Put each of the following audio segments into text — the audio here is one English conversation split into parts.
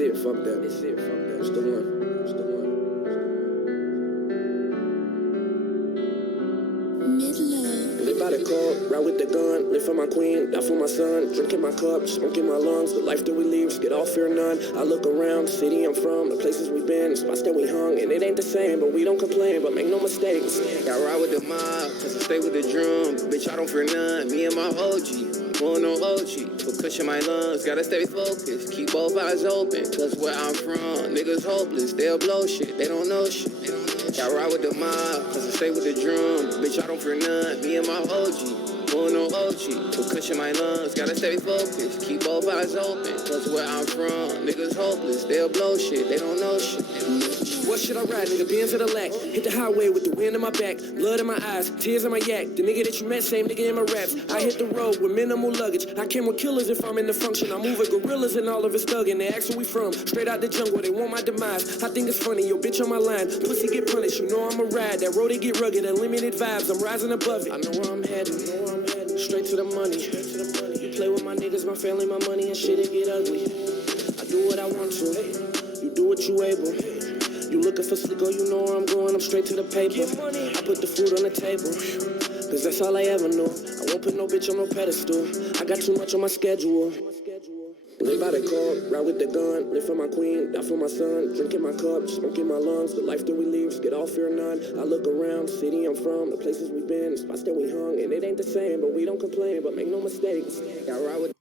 It's it, fuck that. It's it, fuck that. It's the one. It's the one. Live by the call, ride with the gun, live for my queen, die for my son, drinking my cup, smoking my lungs, the life that we live, get all fear none. I look around, the city I'm from, the places we've been, the spots that we hung, and it ain't the same, but we don't complain, but make no mistakes. I ride with the mob, cause I stay with the drum, bitch I don't fear none, me and my OG, going on OG, put cushion my lungs, gotta stay focused, keep both eyes open, cause where I'm from, niggas hopeless, they'll blow shit, they don't know shit. I ride with the mob, cause I stay with the drum. Bitch, I don't fear none, me and my OG. Going on OG, put cushion my lungs. Gotta stay focused, keep both eyes open. Cause where I'm from, niggas hopeless. They'll blow shit, they don't know shit. What should I ride, nigga? Benz or the lack? Hit the highway with the wind in my back, blood in my eyes, tears in my yak. The nigga that you met, same nigga in my raps. I hit the road with minimal luggage. I came with killers if I'm in the function. I move with gorillas and all of his thuggin'. They ask where we from, straight out the jungle. They want my demise. I think it's funny, yo bitch on my line. Pussy get punished, you know I'ma ride. That road it get rugged, unlimited vibes. I'm rising above it. I know where I'm headed. Straight to the money. You play with my niggas, my family, my money, and shit it get ugly. I do what I want to. You do what you able. You looking for slicker, you know where I'm going, I'm straight to the paper. I put the food on the table, cause that's all I ever knew. I won't put no bitch on no pedestal, I got too much on my schedule. Live by the call, ride with the gun, live for my queen, die for my son, drinking my cup, smoking my lungs, the life that we live, get all fear none. I look around, the city I'm from, the places we've been, the spots that we hung, and it ain't the same, but we don't complain, but make no mistakes. I ride with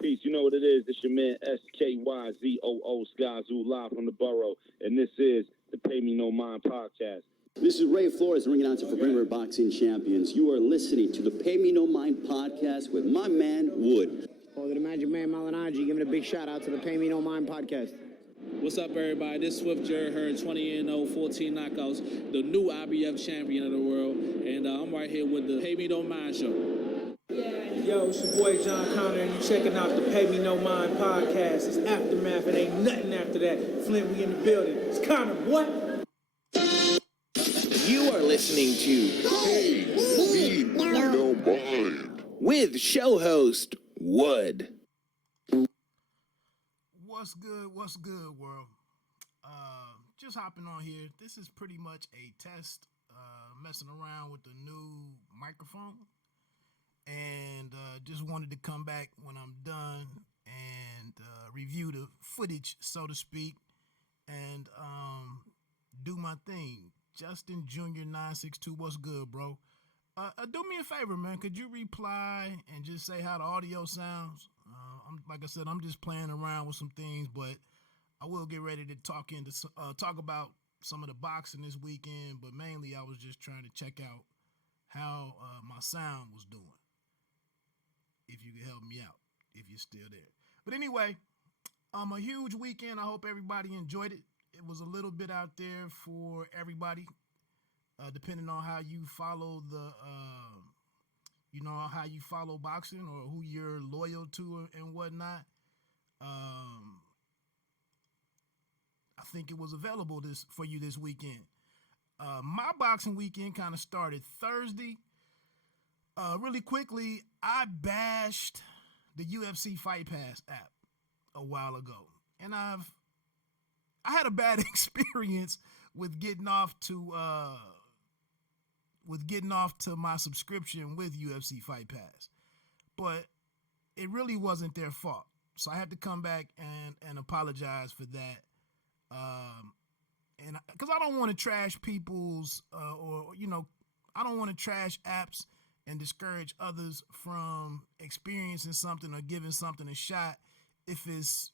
Peace, you know what it is. It's your man SKYZOO Skyzoo live from the borough, and this is the Pay Me No Mind podcast. This is Ray Flores, ring announcer for Premier Boxing Champions. You are listening to the Pay Me No Mind podcast with my man Wood. Oh, the Magic Man Malinaji giving a big shout out to the Pay Me No Mind podcast. What's up, everybody? This Swift Jerry Heard, 20-0, 14 knockouts, the new IBF champion of the world, and I'm right here with the Pay Me No Mind show. Yo, it's your boy John Connor, and you checking out the Pay Me No Mind podcast. It's Aftermath, it ain't nothing after that. Flint, we in the building. It's Connor, what? You are listening to Pay Me No Mind with show host Wood. What's good, world? Just hopping on here. This is pretty much a test, messing around with the new microphone. And just wanted to come back when I'm done and review the footage, so to speak, and do my thing. Justin Jr. 962, what's good, bro? Do me a favor, man. Could you reply and just say how the audio sounds? Like I said, I'm just playing around with some things, but I will get ready to talk about some of the boxing this weekend. But mainly, I was just trying to check out how my sound was doing. If you could help me out, if you're still there. But anyway, a huge weekend. I hope everybody enjoyed it. It was a little bit out there for everybody, depending on how you follow how you follow boxing or who you're loyal to and whatnot. I think it was available for you this weekend. My boxing weekend kind of started Thursday. Really quickly, I bashed the UFC Fight Pass app a while ago, and I had a bad experience with getting off to my subscription with UFC Fight Pass, but it really wasn't their fault. So I had to come back and apologize for that. And because I don't want to trash people's I don't want to trash apps and discourage others from experiencing something or giving something a shot if it's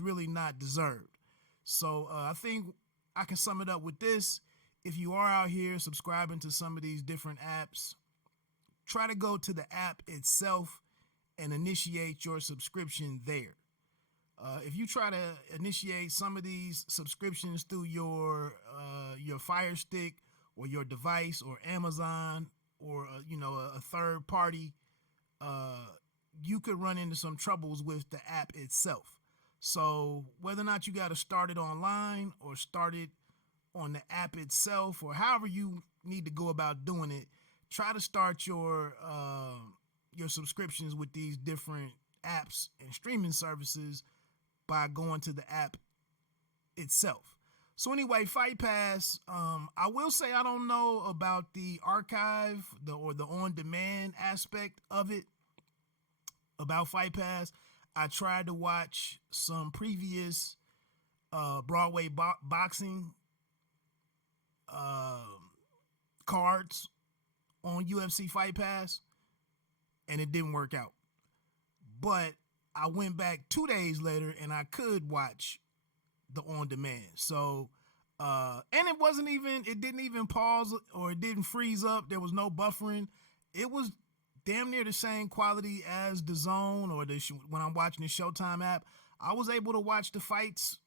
really not deserved. So I think I can sum it up with this. If you are out here subscribing to some of these different apps, try to go to the app itself and initiate your subscription there. If you try to initiate some of these subscriptions through your Fire Stick or your device or Amazon or a third party, you could run into some troubles with the app itself. So whether or not you got to start it online or start it on the app itself, or however you need to go about doing it, try to start your subscriptions with these different apps and streaming services by going to the app itself. So anyway, Fight Pass, I will say I don't know about the archive or the on-demand aspect of it about Fight Pass. I tried to watch some previous Broadway boxing cards on UFC Fight Pass, and it didn't work out. But I went back 2 days later and I could watch the on demand. So and it didn't even pause or it didn't freeze up. There was no buffering. It was damn near the same quality as the Zone or when I'm watching the Showtime app. I was able to watch the fights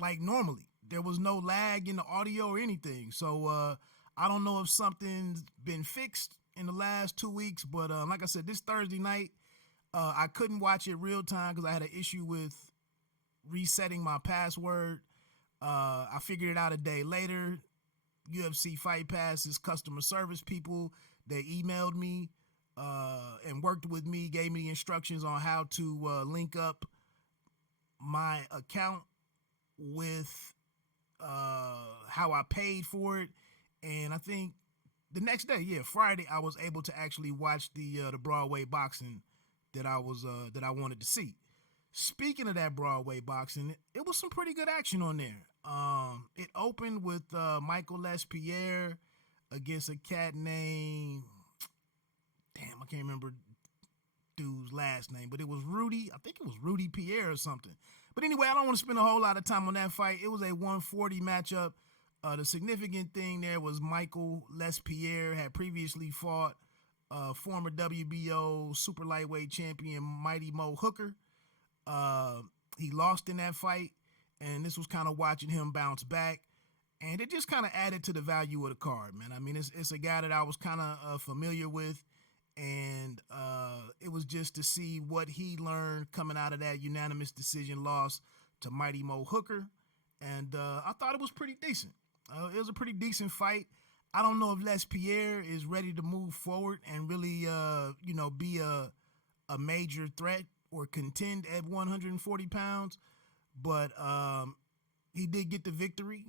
like normally. There was no lag in the audio or anything. So I don't know if something's been fixed in the last 2 weeks, but like I said, this Thursday night, I couldn't watch it real time because I had an issue with resetting my password. I figured it out a day later. UFC Fight Pass's customer service people, they emailed me and worked with me, gave me the instructions on how to link up my account with how I paid for it. And I think the next day, Friday, I was able to actually watch the Broadway boxing that I wanted to see. Speaking of that Broadway boxing, it was some pretty good action on there. It opened with Michael Lespierre against a cat named, I can't remember dude's last name, but it was Rudy. I think it was Rudy Pierre or something. But anyway, I don't want to spend a whole lot of time on that fight. It was a 140 matchup. The significant thing there was Michael Lespierre had previously fought former WBO super lightweight champion Mighty Mo Hooker. He lost in that fight, and this was kind of watching him bounce back, and it just kind of added to the value of the card, man. I mean, it's a guy that I was kind of familiar with, and it was just to see what he learned coming out of that unanimous decision loss to Mighty Mo Hooker, and I thought it was pretty decent. It was a pretty decent fight. I don't know if Lespierre is ready to move forward and really, be a major threat or contend at 140 pounds, but he did get the victory.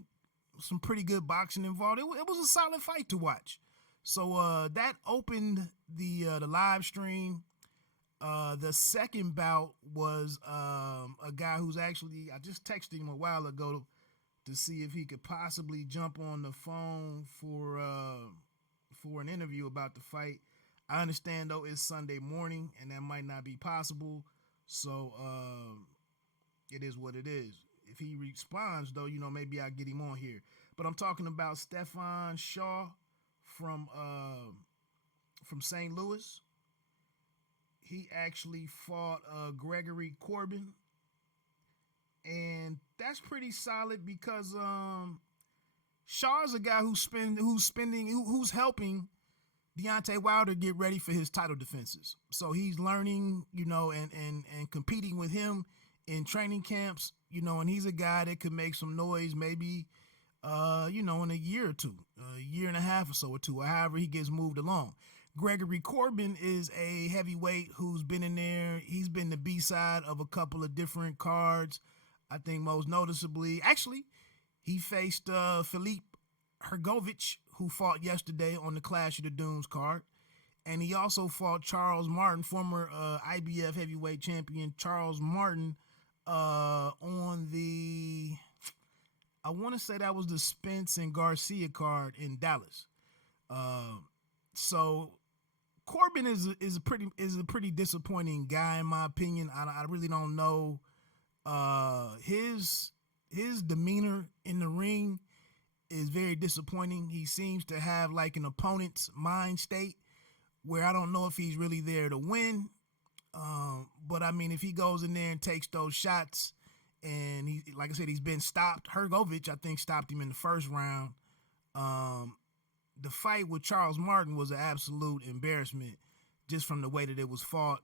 Some pretty good boxing involved. It was a solid fight to watch. So that opened the live stream. The second bout was a guy who's actually, I just texted him a while ago to see if he could possibly jump on the phone for an interview about the fight. I understand though it's Sunday morning and that might not be possible. So it is what it is. If he responds though, maybe I'll get him on here. But I'm talking about Stefan Shaw from St. Louis. He actually fought Gregory Corbin. And that's pretty solid because Shaw's a guy who's helping Deontay Wilder get ready for his title defenses. So he's learning, and competing with him in training camps, and he's a guy that could make some noise maybe, in a year or two, a year and a half or so or two, or however he gets moved along. Gregory Corbin is a heavyweight who's been in there. He's been the B-side of a couple of different cards. I think most noticeably, actually, he faced Filip Hrgovic, who fought yesterday on the Clash of the Dunes card. And he also fought Charles Martin, former IBF heavyweight champion Charles Martin, on the, I want to say that was the Spence and Garcia card in Dallas. So Corbin is a pretty disappointing guy in my opinion. I really don't know. His demeanor in the ring is very disappointing. He seems to have like an opponent's mind state where I don't know if he's really there to win. But I mean, if he goes in there and takes those shots and he, like I said, he's been stopped. Hrgovic, I think, stopped him in the first round. The fight with Charles Martin was an absolute embarrassment just from the way that it was fought.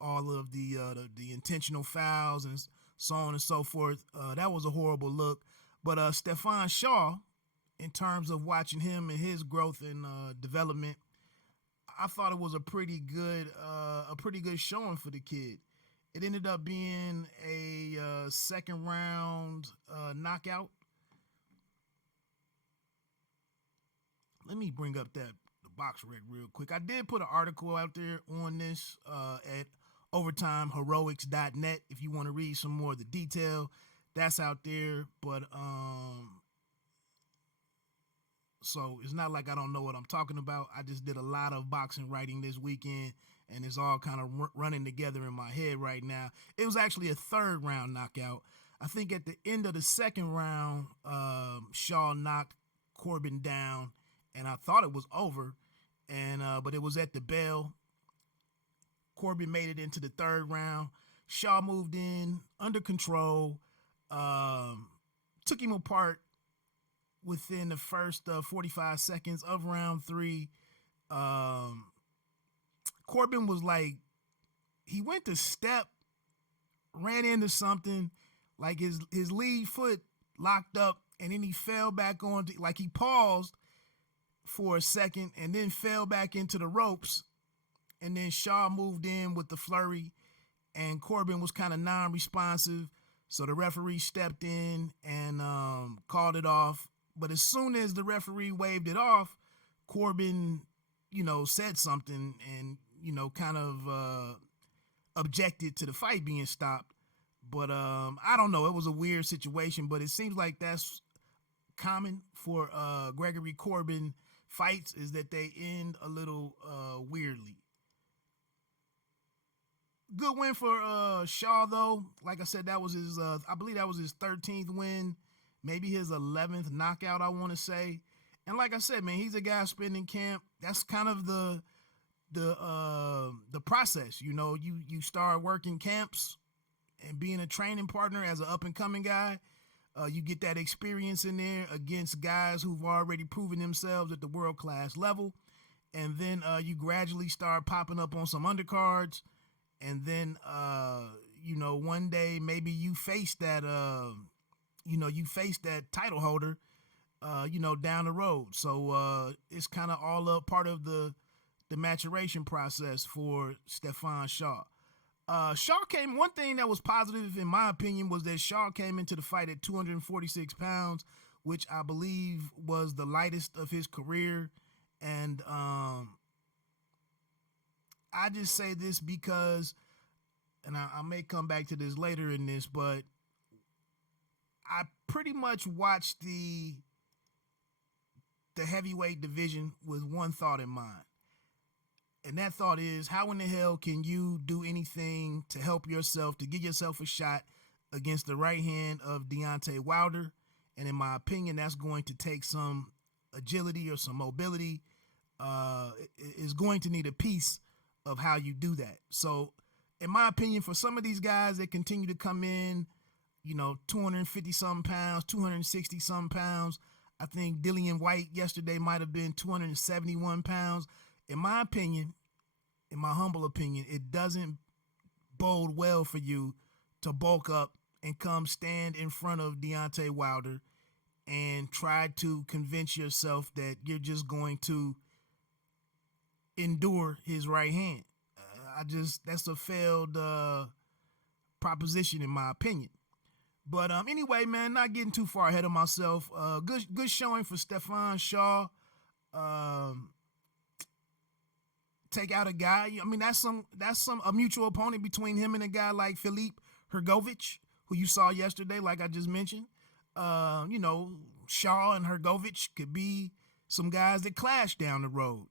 All of the intentional fouls and so on and so forth. That was a horrible look. But Stefan Shaw in terms of watching him and his growth and development. I thought it was a pretty good showing for the kid. It ended up being a second round knockout. Let me bring up the box rec real quick. I did put an article out there on this at overtimeheroics.net if you want to read some more of the detail. That's out there, but so it's not like I don't know what I'm talking about. I just did a lot of boxing writing this weekend, and it's all kind of running together in my head right now. It was actually a third round knockout. I think at the end of the second round, Shaw knocked Corbin down, and I thought it was over, and but it was at the bell. Corbin made it into the third round. Shaw moved in under control, took him apart within the first 45 seconds of round 3. Corbin was like, he went to step, ran into something, like his lead foot locked up, and then he fell back on, like he paused for a second and then fell back into the ropes. And then Shaw moved in with the flurry, and Corbin was kind of non-responsive. So the referee stepped in and called it off. But as soon as the referee waved it off, Corbin, said something and, kind of objected to the fight being stopped. But I don't know. It was a weird situation, but it seems like that's common for Gregory Corbin fights, is that they end a little weirdly. Good win for Shaw, though. Like I said, that was his, I believe that was his 13th win, maybe his 11th knockout, I want to say. And like I said, man, he's a guy spending camp. That's kind of the process. You start working camps and being a training partner as an up-and-coming guy. You get that experience in there against guys who've already proven themselves at the world-class level. And then you gradually start popping up on some undercards. And then, one day maybe you face that, title holder, down the road. So it's kind of all a part of the maturation process for Stefan Shaw. One thing that was positive in my opinion was that Shaw came into the fight at 246 pounds, which I believe was the lightest of his career. And I just say this because, and I may come back to this later in this, but I pretty much watched the heavyweight division with one thought in mind. And that thought is, how in the hell can you do anything to help yourself, to get yourself a shot against the right hand of Deontay Wilder? And in my opinion, that's going to take some agility or some mobility. Is going to need a piece of how you do that. So in my opinion, for some of these guys that continue to come in, 250 something pounds, 260 something pounds, I think Dillian White yesterday might have been 271 pounds. In my opinion, in my humble opinion, it doesn't bode well for you to bulk up and come stand in front of Deontay Wilder and try to convince yourself that you're just going to endure his right hand. That's a failed proposition in my opinion. But anyway, man, not getting too far ahead of myself. Good showing for Stefan Shaw. Take out a guy. I mean, that's a mutual opponent between him and a guy like Filip Hrgović, who you saw yesterday, like I just mentioned. Shaw and Hrgović could be some guys that clash down the road.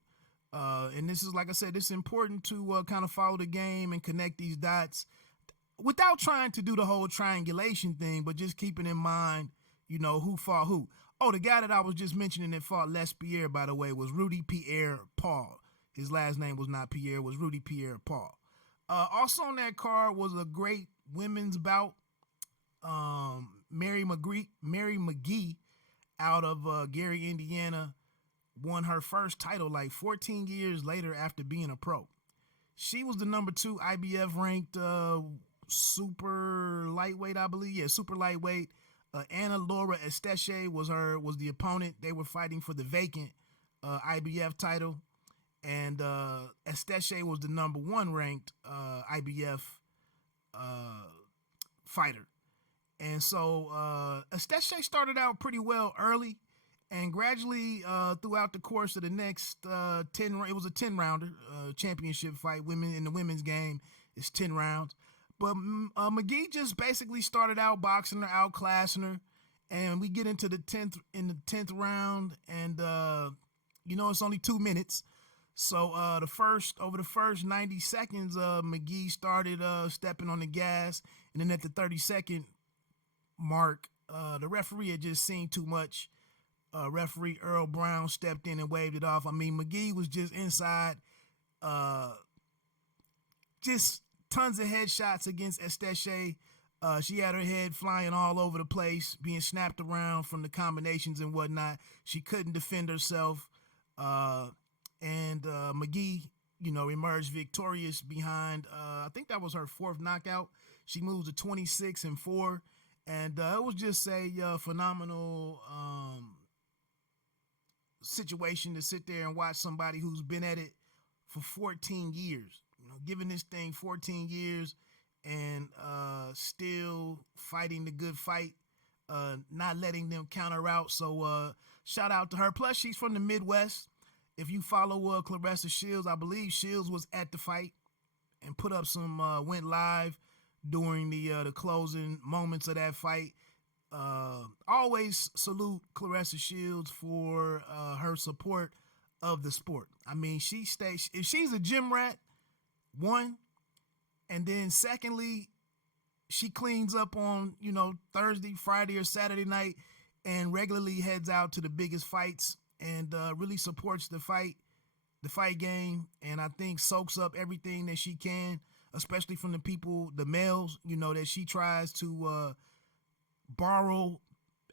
And this is, like I said, this is important to kind of follow the game and connect these dots without trying to do the whole triangulation thing, but just keeping in mind, who fought who. Oh, the guy that I was just mentioning that fought Les Pierre, by the way, was Rudy Pierre Paul. His last name was not Pierre, it was Rudy Pierre Paul. Also on that card was a great women's bout. Mary McGee out of Gary, Indiana, won her first title like 14 years later after being a pro. She was the number 2 IBF ranked super lightweight, I believe. Yeah, super lightweight Anna Laura Esteche was the opponent. They were fighting for the vacant IBF title, and Esteche was the number 1 ranked IBF fighter. And so Esteche started out pretty well early, and gradually throughout the course of the next 10, it was a 10-rounder championship fight. Women in the women's game, it's 10 rounds. But McGee just basically started out boxing her, outclassing her, and we get into the 10th round, and it's only 2 minutes. So over the first 90 seconds, McGee started stepping on the gas, and then at the 30-second mark, the referee had just seen too much. Referee Earl Brown stepped in and waved it off. I mean, McGee was just inside, just tons of headshots against Esteche. She had her head flying all over the place, being snapped around from the combinations and whatnot. She couldn't defend herself. And McGee, emerged victorious behind, I think that was her 4th knockout. She moves to 26-4. And it was just a phenomenal situation to sit there and watch somebody who's been at it for 14 years, giving this thing 14 years and still fighting the good fight, not letting them counter out. So shout out to her. Plus, she's from the Midwest. If you follow Claressa Shields, I believe Shields was at the fight and put up went live during the closing moments of that fight. Always salute Claressa Shields for her support of the sport. I mean, if she's a gym rat, 1, and then secondly, she cleans up on, Thursday, Friday, or Saturday night and regularly heads out to the biggest fights and really supports the fight game, and I think soaks up everything that she can, especially from the males, that she tries to borrow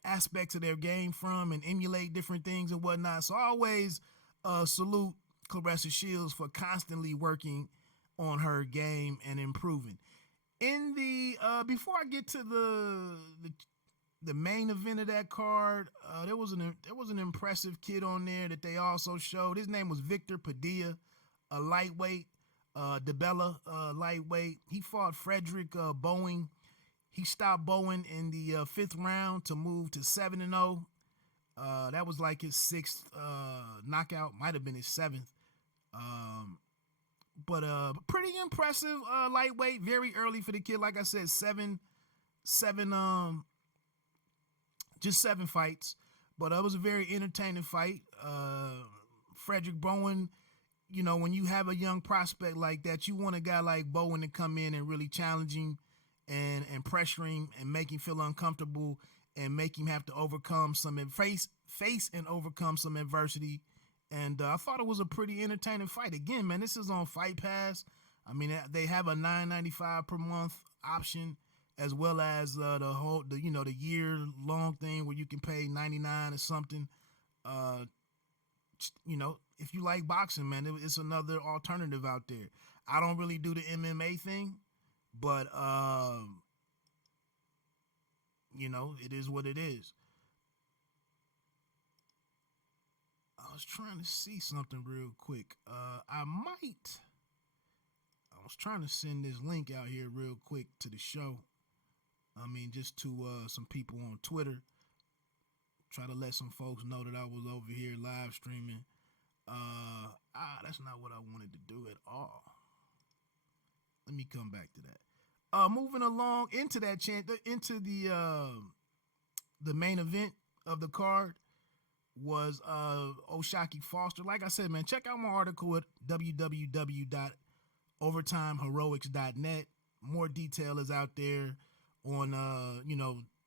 aspects of their game from and emulate different things and whatnot. So I always salute Claressa Shields for constantly working on her game and improving. In the before I get to the main event of that card, there was an impressive kid on there that they also showed. His name was Victor Padilla, a lightweight, DeBella lightweight. He fought Frederick Boeing. He stopped Bowen in the 5th round to move to 7-0. That was like his 6th knockout, might have been his 7th. But pretty impressive lightweight, very early for the kid. Like I said, 7 fights. But it was a very entertaining fight. Frederick Bowen, when you have a young prospect like that, you want a guy like Bowen to come in and really challenge him and pressure him and make him feel uncomfortable and make him have to overcome face and overcome some adversity. And I thought it was a pretty entertaining fight. Again, man, this is on Fight Pass. I mean, they have a $9.95 per month option, as well as the year-long thing where you can pay $99 or something. If you like boxing, man, it's another alternative out there. I don't really do the MMA thing, but it is what it is. I was trying to see something real quick. I was trying to send this link out here real quick to the show. I mean, just to some people on Twitter. Try to let some folks know that I was over here live streaming. That's not what I wanted to do at all. Let me come back to that. Moving along into the main event of the card was O'Shaquie Foster. Like I said, man, check out my article at www.overtimeheroics.net. More detail is out there on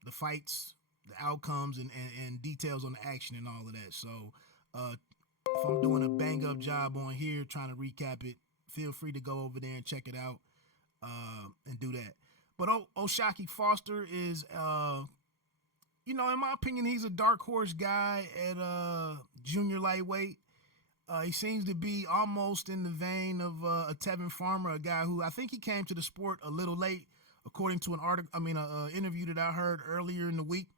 the fights, the outcomes, and details on the action and all of that. So if I'm doing a bang up job on here trying to recap it, feel free to go over there and check it out and do that. But O'Shaquie Foster is in my opinion, he's a dark horse guy at junior lightweight. He seems to be almost in the vein of a Tevin Farmer, a guy who I think he came to the sport a little late, according to an interview that I heard earlier in the week.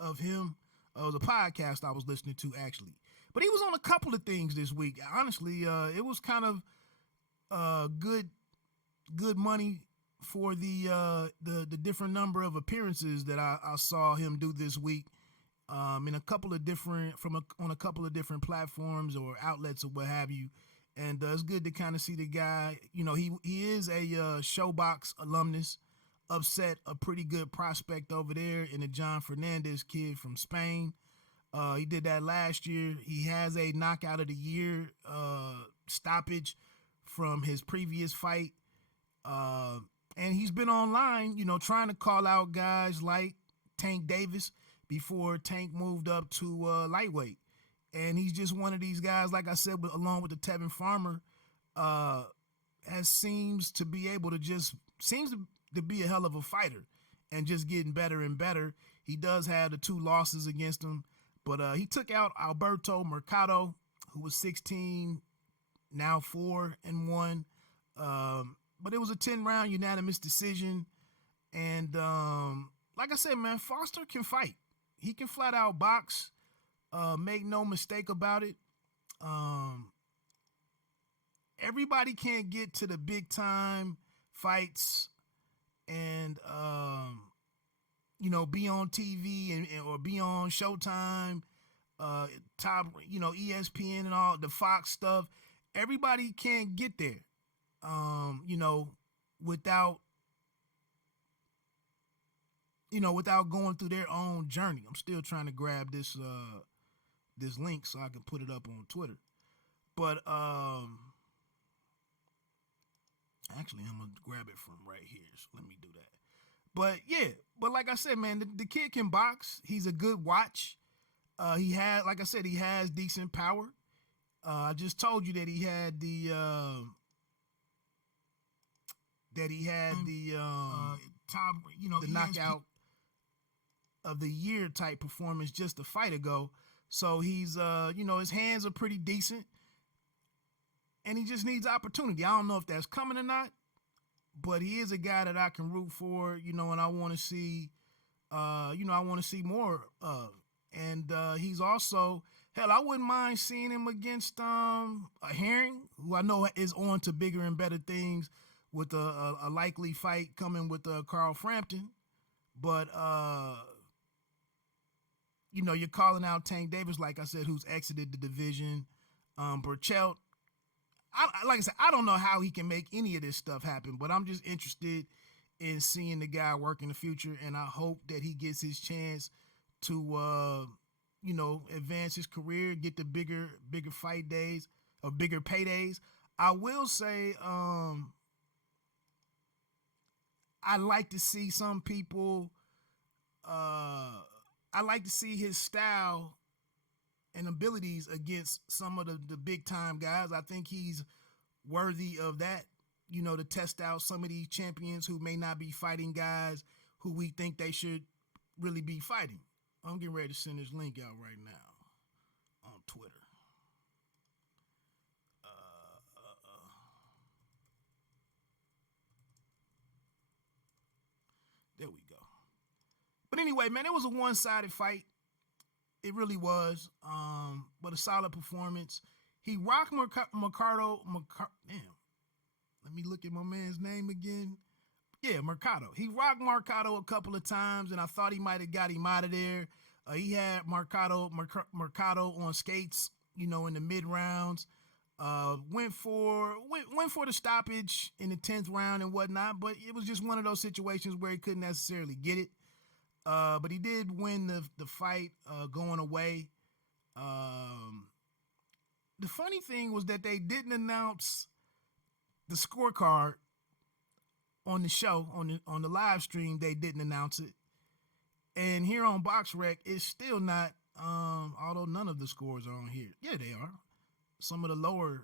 of him. It was a podcast I was listening to actually, but he was on a couple of things this week. Honestly, it was kind of good money for the different number of appearances that I saw him do this week. In a couple of different on a couple of different platforms or outlets or what have you, and it's good to kind of see the guy. You know, he is a Showbox alumnus, upset a pretty good prospect over there in the John Fernandez kid from Spain. He did that last year. He has a knockout of the year stoppage from his previous fight, and he's been online, you know, trying to call out guys like Tank Davis before Tank moved up to lightweight. And he's just one of these guys, like I said, along with the Tevin Farmer, seems to be a hell of a fighter and just getting better and better. He does have the 2 losses against him, but he took out Alberto Mercado, who was 16, now 4-1. But it was a 10-round unanimous decision. And like I said, man, Foster can fight. He can flat out box. Make no mistake about it. Everybody can't get to the big time fights and you know, be on TV and or be on Showtime, top, you know, ESPN and all the Fox stuff. Everybody can't get there, you know, without going through their own journey. I'm still trying to grab this link so I can put it up on Twitter. But actually, I'm gonna grab it from right here. So let me do that. But yeah, but like I said, man, the kid can box. He's a good watch. He has decent power. I just told you that he had the top, you know, the knockout of the year type performance just a fight ago. So he's you know, his hands are pretty decent, and he just needs opportunity. I don't know if that's coming or not, but he is a guy that I can root for, you know, and I want to see, more of. And he's also, hell, I wouldn't mind seeing him against a Herring, who I know is on to bigger and better things with a likely fight coming with Carl Frampton. But, you know, you're calling out Tank Davis, like I said, who's exited the division. Burchelt, like I said, I don't know how he can make any of this stuff happen, but I'm just interested in seeing the guy work in the future, and I hope that he gets his chance to, you know, advance his career, get the bigger fight days or bigger paydays. I will say, I like to see some people, I like to see his style and abilities against some of the big time guys. I think he's worthy of that, you know, to test out some of these champions who may not be fighting guys who we think they should really be fighting. I'm getting ready to send this link out right now on Twitter. There we go. But anyway, man, it was a one-sided fight. It really was, but a solid performance. He rocked Mercado. Damn, let me look at my man's name again. Yeah, Mercado. He rocked Mercado a couple of times, and I thought he might have got him out of there. He had Mercado on skates, you know, in the mid rounds. Went for the stoppage in the 10th round and whatnot, but it was just one of those situations where he couldn't necessarily get it. But he did win the fight going away. The funny thing was that they didn't announce the scorecard on the show, on the live stream. They didn't announce it. And here on BoxRec, it's still not, although none of the scores are on here. Yeah, they are. Some of the lower,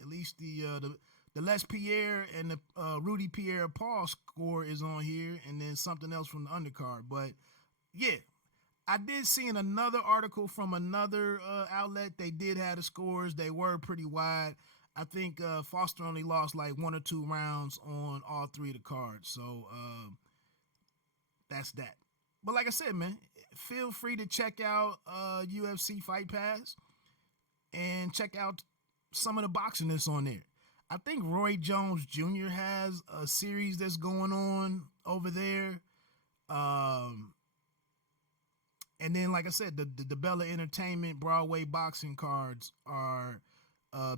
at least the Les Pierre and the Rudy Pierre Paul score is on here, and then something else from the undercard. But yeah, I did see in another article from another outlet, they did have the scores. They were pretty wide. I think Foster only lost like 1 or 2 rounds on all 3 of the cards. So that's that. But like I said, man, feel free to check out UFC Fight Pass and check out some of the boxing that's on there. I think Roy Jones Jr. has a series that's going on over there. And then, like I said, the Bella Entertainment Broadway boxing cards are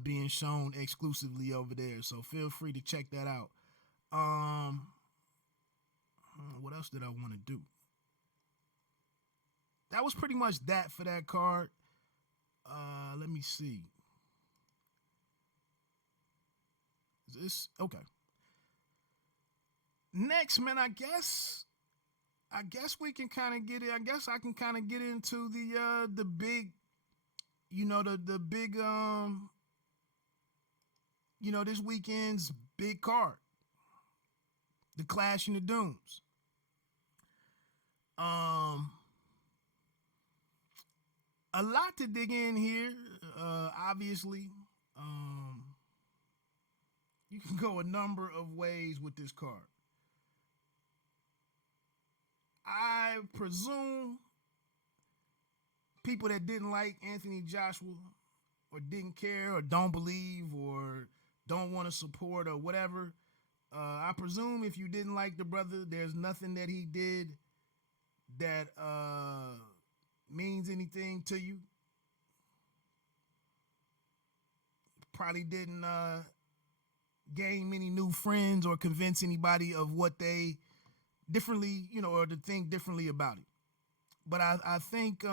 being shown exclusively over there. So feel free to check that out. What else did I want to do? That was pretty much that for that card. Let me see. Is this okay? Next, man, I guess we can kind of get it. I guess I can kind of get into the big, the big this weekend's big card, the Clash in the Dunes. A lot to dig in here. Obviously, you can go a number of ways with this card. I presume people that didn't like Anthony Joshua or didn't care or don't believe or don't want to support or whatever, I presume if you didn't like the brother, there's nothing that he did that means anything to you. Probably didn't gain many new friends or convince anybody of what they differently, or to think differently about it. But I think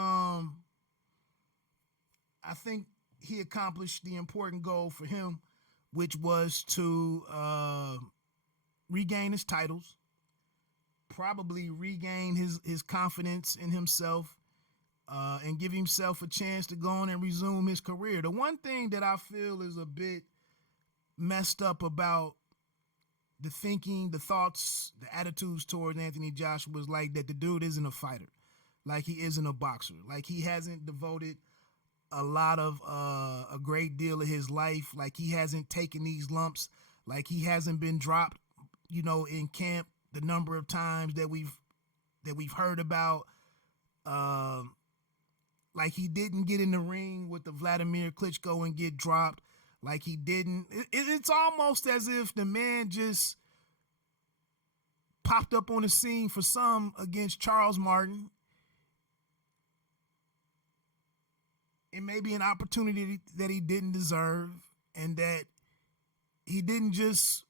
he accomplished the important goal for him, which was to regain his titles, probably regain his confidence in himself, and give himself a chance to go on and resume his career. The one thing that I feel is a bit messed up about the thinking, the thoughts, the attitudes towards Anthony Joshua is like that the dude isn't a fighter, like he isn't a boxer, like he hasn't devoted a lot of a great deal of his life, like he hasn't taken these lumps, like he hasn't been dropped, in camp the number of times that we've heard about. Like he didn't get in the ring with the Vladimir Klitschko and get dropped. Like he didn't. It's almost as if the man just popped up on the scene for some against Charles Martin. It may be an opportunity that he didn't deserve, and that he didn't just,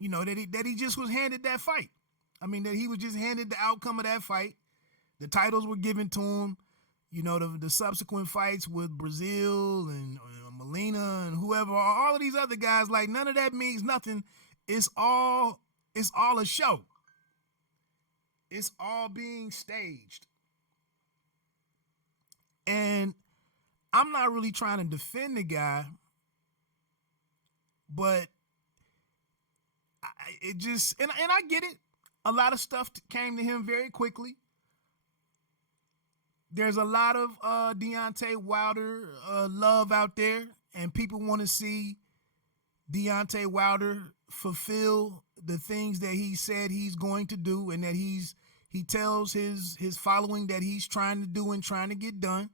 that he just was handed that fight. I mean, that he was just handed the outcome of that fight. The titles were given to him. The subsequent fights with Brazil and Molina and whoever, all of these other guys, like none of that means nothing. It's all a show. It's all being staged. And I'm not really trying to defend the guy, but I get it. A lot of stuff came to him very quickly. There's a lot of Deontay Wilder love out there, and people want to see Deontay Wilder fulfill the things that he said he's going to do, and that he tells his following that he's trying to do and trying to get done.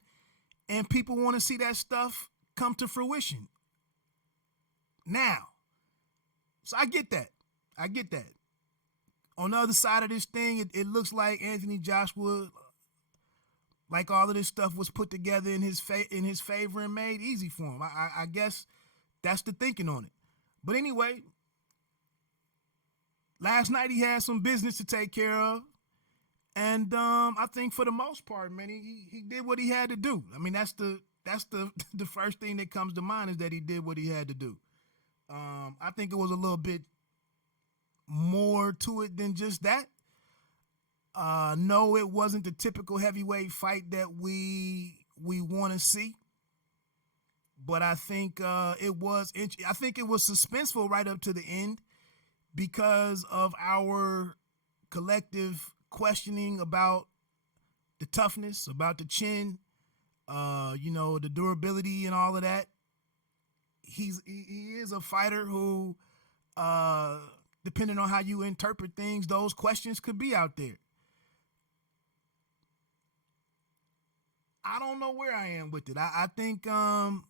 And people want to see that stuff come to fruition now. So I get that. On the other side of this thing, it looks like Anthony Joshua, like all of this stuff was put together in his favor and made easy for him. I guess that's the thinking on it. But anyway, last night he had some business to take care of. And I think for the most part, man, he did what he had to do. I mean, that's the first thing that comes to mind, is that he did what he had to do. I think it was a little bit more to it than just that. No, it wasn't the typical heavyweight fight that we want to see. But I think it was suspenseful right up to the end because of our collective questioning about the toughness, about the chin, the durability and all of that. He is a fighter who, depending on how you interpret things, those questions could be out there. I don't know where I am with it. I think no,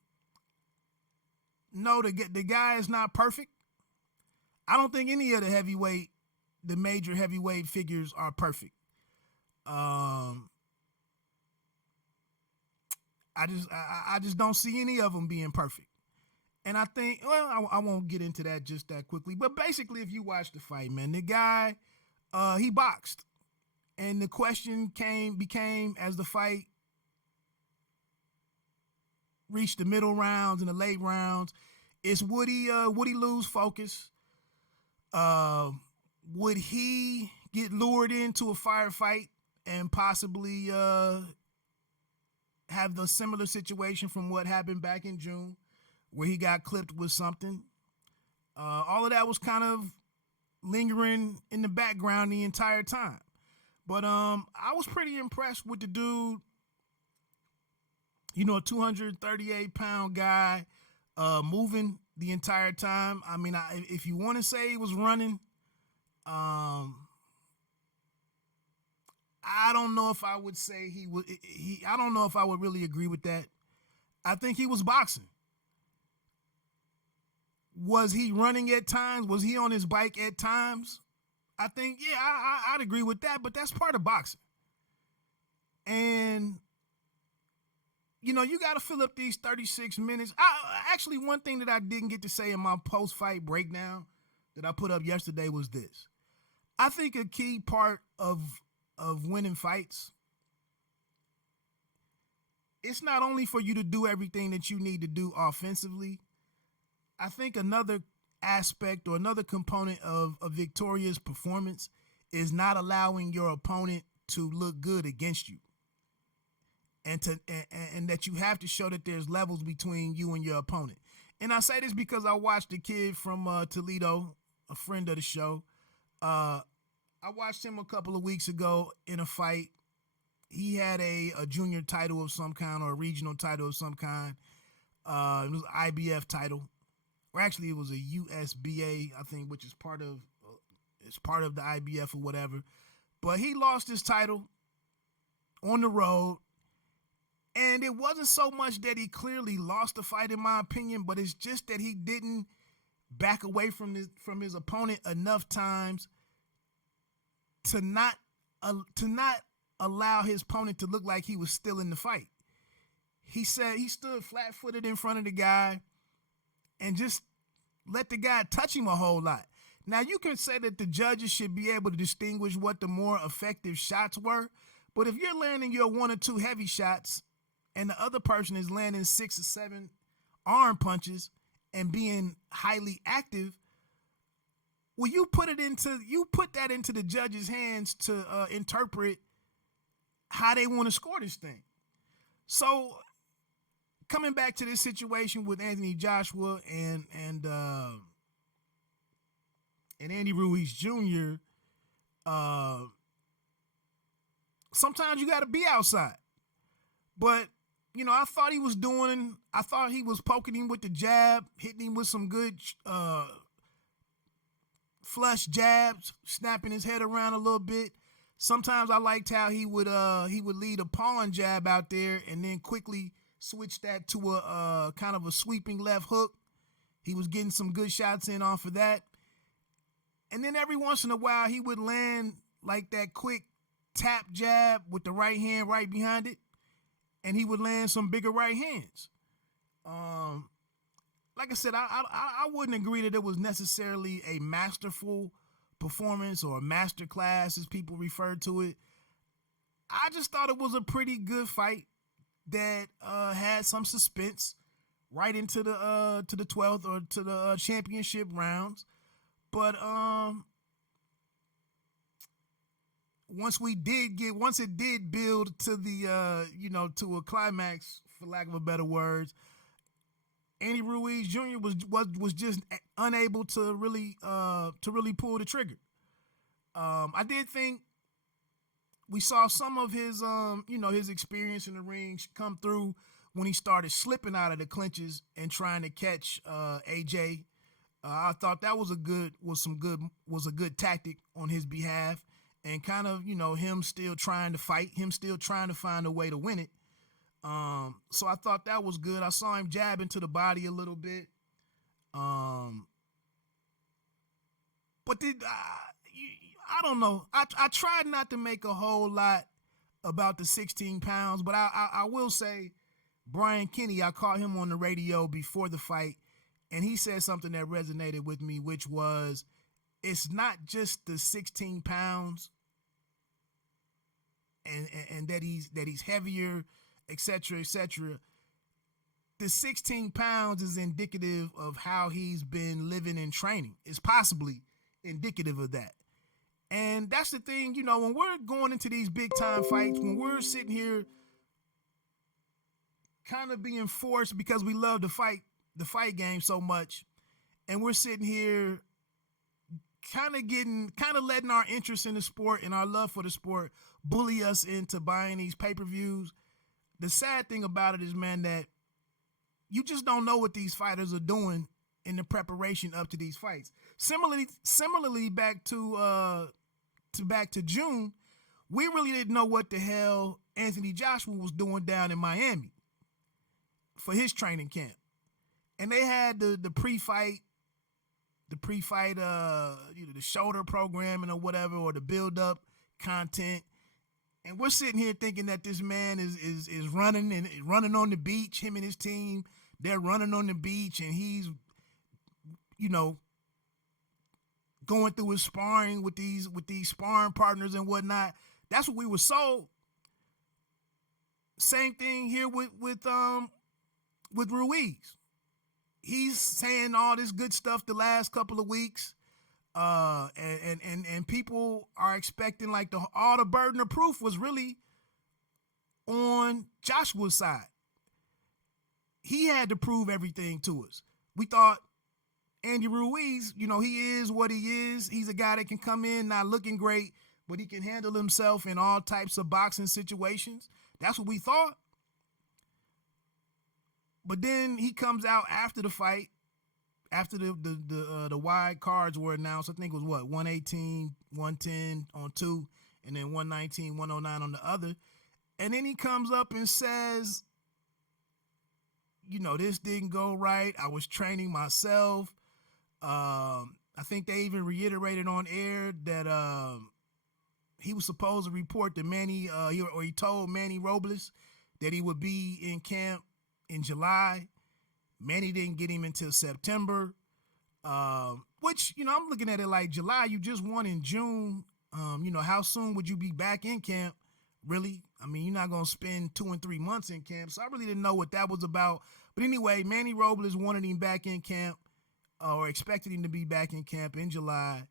the guy is not perfect. I don't think any of the major heavyweight figures are perfect. I just don't see any of them being perfect. And I think, well, I won't get into that just that quickly. But basically, if you watch the fight, man, the guy, he boxed. And the question became as the fight reached the middle rounds and the late rounds, would he lose focus? Would he get lured into a firefight and possibly have the similar situation from what happened back in June, where he got clipped with something? All of that was kind of lingering in the background the entire time. But I was pretty impressed with the dude, a 238-pound guy, moving the entire time. I mean, if you want to say he was running, I don't know if I would say he would. I don't know if I would really agree with that. I think he was boxing. Was he running at times? Was he on his bike at times? I think, yeah, I'd agree with that, but that's part of boxing. And, you got to fill up these 36 minutes. Actually, one thing that I didn't get to say in my post-fight breakdown that I put up yesterday was this. I think a key part of winning fights, it's not only for you to do everything that you need to do offensively. I think another aspect or another component of a victorious performance is not allowing your opponent to look good against you, and that you have to show that there's levels between you and your opponent. And I say this because I watched a kid from Toledo, a friend of the show. I watched him a couple of weeks ago in a fight. He had a junior title of some kind or a regional title of some kind. It was an IBF title. Or actually, it was a USBA, I think, which is part of the IBF or whatever. But he lost his title on the road, and it wasn't so much that he clearly lost the fight, in my opinion, but it's just that he didn't back away from his opponent enough times to not allow his opponent to look like he was still in the fight. He said he stood flat-footed in front of the guy and just let the guy touch him a whole lot. Now, you can say that the judges should be able to distinguish what the more effective shots were, but if you're landing your 1 or 2 heavy shots and the other person is landing 6 or 7 arm punches and being highly active, well, you put that into the judge's hands to interpret how they want to score this thing. So, coming back to this situation with Anthony Joshua and Andy Ruiz Jr., sometimes you got to be outside. But, I thought he was poking him with the jab, hitting him with some good flush jabs, snapping his head around a little bit. Sometimes I liked how he would lead a pawn jab out there and then quickly switch that to a kind of a sweeping left hook. He was getting some good shots in off of that. And then every once in a while, he would land like that quick tap jab with the right hand right behind it. And he would land some bigger right hands. Like I said, I wouldn't agree that it was necessarily a masterful performance or a master class, as people refer to it. I just thought it was a pretty good fight that had some suspense right into the 12th or to the championship rounds. But once it did build to the to a climax, for lack of a better words, Andy Ruiz Jr. was just unable to really pull the trigger. I did think we saw some of his his experience in the ring come through when he started slipping out of the clinches and trying to catch AJ. I thought that was a good tactic on his behalf, and kind of him still trying to fight, him still trying to find a way to win it. So I thought that was good. I saw him jabbing to the body a little bit. But I don't know. I tried not to make a whole lot about the 16 pounds, but I will say Brian Kenny, I caught him on the radio before the fight, and he said something that resonated with me, which was, it's not just the 16 pounds and that he's heavier, etc., etc. The 16 pounds is indicative of how he's been living and training. It's possibly indicative of that. And that's the thing, when we're going into these big time fights, when we're sitting here kind of being forced because we love the fight game so much, and we're sitting here kind of letting our interest in the sport and our love for the sport bully us into buying these pay-per-views. The sad thing about it is, man, that you just don't know what these fighters are doing in the preparation up to these fights. Similarly, back to June, we really didn't know what the hell Anthony Joshua was doing down in Miami for his training camp. And they had the pre-fight, the shoulder programming or whatever, or the build-up content. And we're sitting here thinking that this man is running on the beach, him and his team, they're running on the beach, and he's, going through his sparring with these sparring partners and whatnot. That's what we were sold. Same thing here with Ruiz. He's saying all this good stuff the last couple of weeks. And people are expecting like all the burden of proof was really on Joshua's side. He had to prove everything to us. We thought Andy Ruiz, he is what he is. He's a guy that can come in not looking great, but he can handle himself in all types of boxing situations. That's what we thought. But then he comes out after the fight, after the wide cards were announced. I think it was 118, 110 on two, and then 119, 109 on the other. And then he comes up and says, this didn't go right. I was training myself. I think they even reiterated on air that he was supposed to report to Manny, he told Manny Robles that he would be in camp in July. Manny didn't get him until September, which, I'm looking at it like, July, you just won in June. How soon would you be back in camp? Really? I mean, you're not going to spend 2 and 3 months in camp. So I really didn't know what that was about. But anyway, Manny Robles wanted him back in camp, or expected him to be back in camp in July.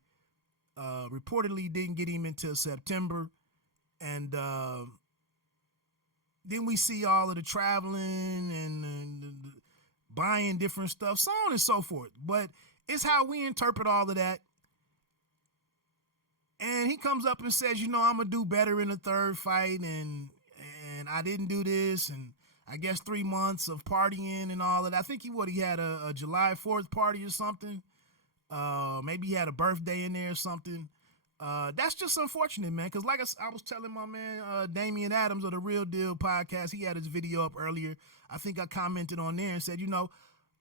Reportedly didn't get him until September. And then we see all of the traveling and buying different stuff, so on and so forth. But it's how we interpret all of that. And he comes up and says, I'm going to do better in the third fight, and I didn't do this, and I guess 3 months of partying and all of that. I think he had a July 4th party or something. Maybe he had a birthday in there or something. That's just unfortunate, man, because like I was telling my man Damian Adams of the Real Deal podcast, he had his video up earlier. I think I commented on there and said,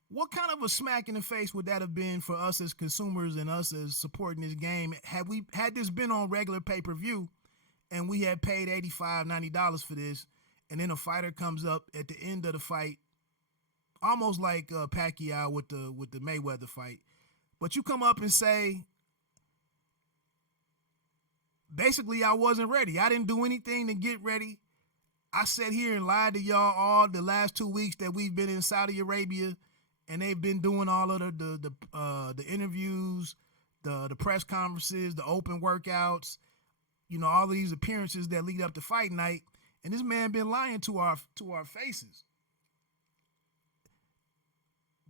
what kind of a smack in the face would that have been for us as consumers and us as supporting this game had this been on regular pay-per-view and we had paid $85, $90 for this, and then a fighter comes up at the end of the fight, almost like Pacquiao with the Mayweather fight, but you come up and say, basically, I wasn't ready. I didn't do anything to get ready. I sat here and lied to y'all all the last 2 weeks that we've been in Saudi Arabia, and they've been doing all of the interviews, the press conferences, the open workouts, all of these appearances that lead up to fight night. And this man been lying to our faces.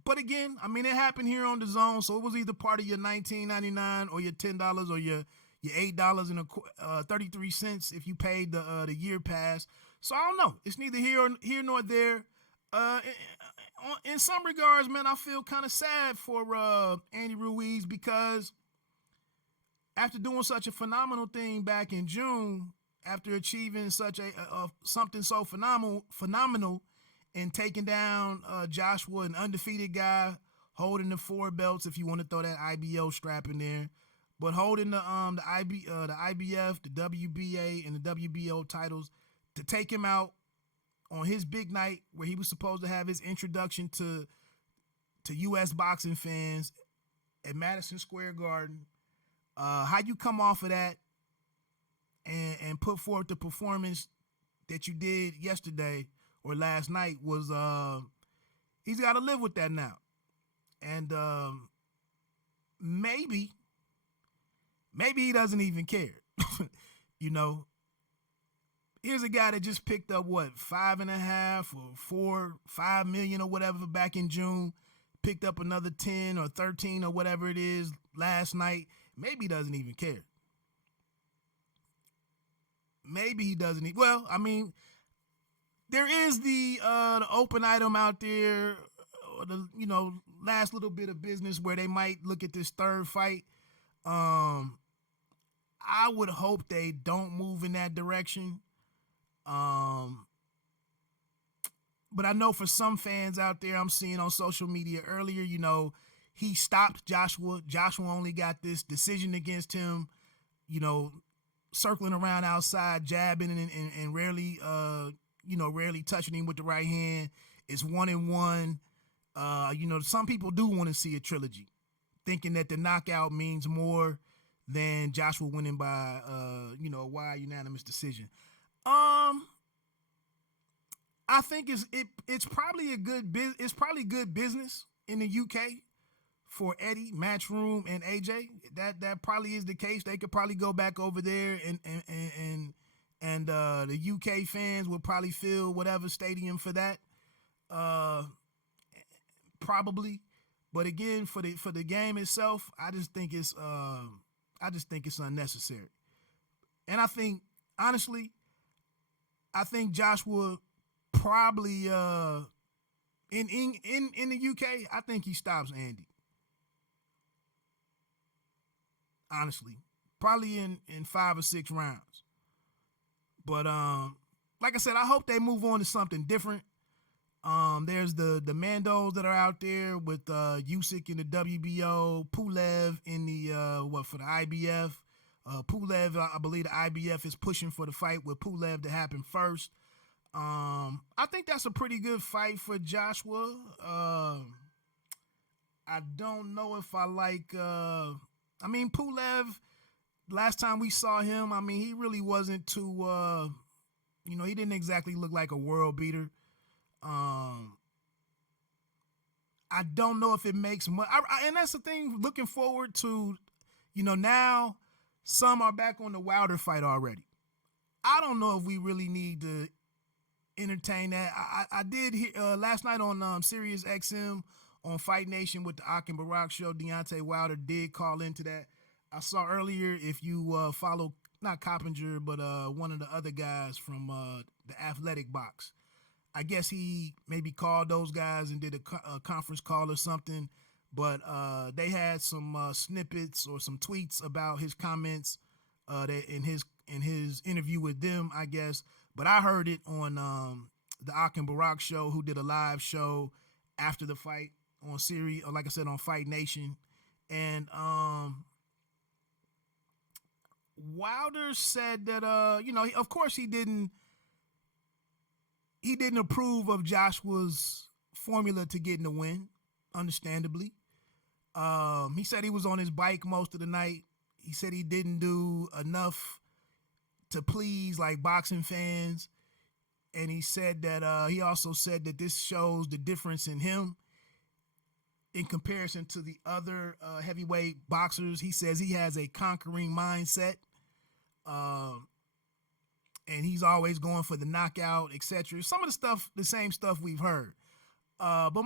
But again, I mean, it happened here on the Zone, so it was either part of your $19.99 or your $10 or your $8.33 if you paid the year pass. So I don't know. It's neither here nor there. In some regards, man, I feel kind of sad for Andy Ruiz, because after doing such a phenomenal thing back in June, after achieving such a something so phenomenal and taking down Joshua, an undefeated guy, holding the 4 belts, if you want to throw that IBO strap in there, but holding the IBF, the WBA, and the WBO titles, to take him out on his big night where he was supposed to have his introduction to U.S. boxing fans at Madison Square Garden. How you come off of that and put forth the performance that you did yesterday or last night was he's got to live with that now. And maybe he doesn't even care. You know, here's a guy that just picked up what, 5.5 or 5 million or whatever back in June, picked up another 10 or 13 or whatever it is last night. Maybe he doesn't even care. Maybe he doesn't. Well, I mean, there is the open item out there, the last little bit of business where they might look at this third fight. I would hope they don't move in that direction. But I know for some fans out there, I'm seeing on social media earlier, he stopped Joshua. Joshua only got this decision against him, circling around outside, jabbing and rarely touching him with the right hand. It's 1-1. Some people do want to see a trilogy, thinking that the knockout means more than Joshua winning by, a wide unanimous decision. I think it's probably good business in the UK for Eddie, Matchroom, and AJ. That probably is the case. They could probably go back over there and the UK fans will probably fill whatever stadium for that. Probably, but again, for the game itself, I just think it's unnecessary. And I think, honestly, Joshua probably in the UK, I think he stops Andy. Honestly, probably in 5 or 6 rounds. But like I said, I hope they move on to something different. There's the Mandos that are out there with Usyk in the WBO, Pulev in the for the IBF. Pulev, I believe the IBF is pushing for the fight with Pulev to happen first. I think that's a pretty good fight for Joshua. I don't know if I like. Pulev. Last time we saw him, he really wasn't too. He didn't exactly look like a world beater. I don't know if it makes much, and that's the thing. Looking forward to, now some are back on the Wilder fight already. I don't know if we really need to entertain that. I did hear last night on Sirius XM on Fight Nation with the Akin Barak show. Deontay Wilder did call into that. I saw earlier, if you follow not Coppinger but one of the other guys from the Athletic Box. I guess he maybe called those guys and did a conference call or something, but they had some snippets or some tweets about his comments that in his interview with them, I guess. But I heard it on the Akin Barak show, who did a live show after the fight on Sirius, or like I said, on Fight Nation, and Wilder said that of course he didn't approve of Joshua's formula to getting the win, understandably. He said he was on his bike most of the night. He said he didn't do enough to please like boxing fans. And he said that he also said that this shows the difference in him in comparison to the other heavyweight boxers. He says he has a conquering mindset. And he's always going for the knockout, etc. Some of the same stuff we've heard. But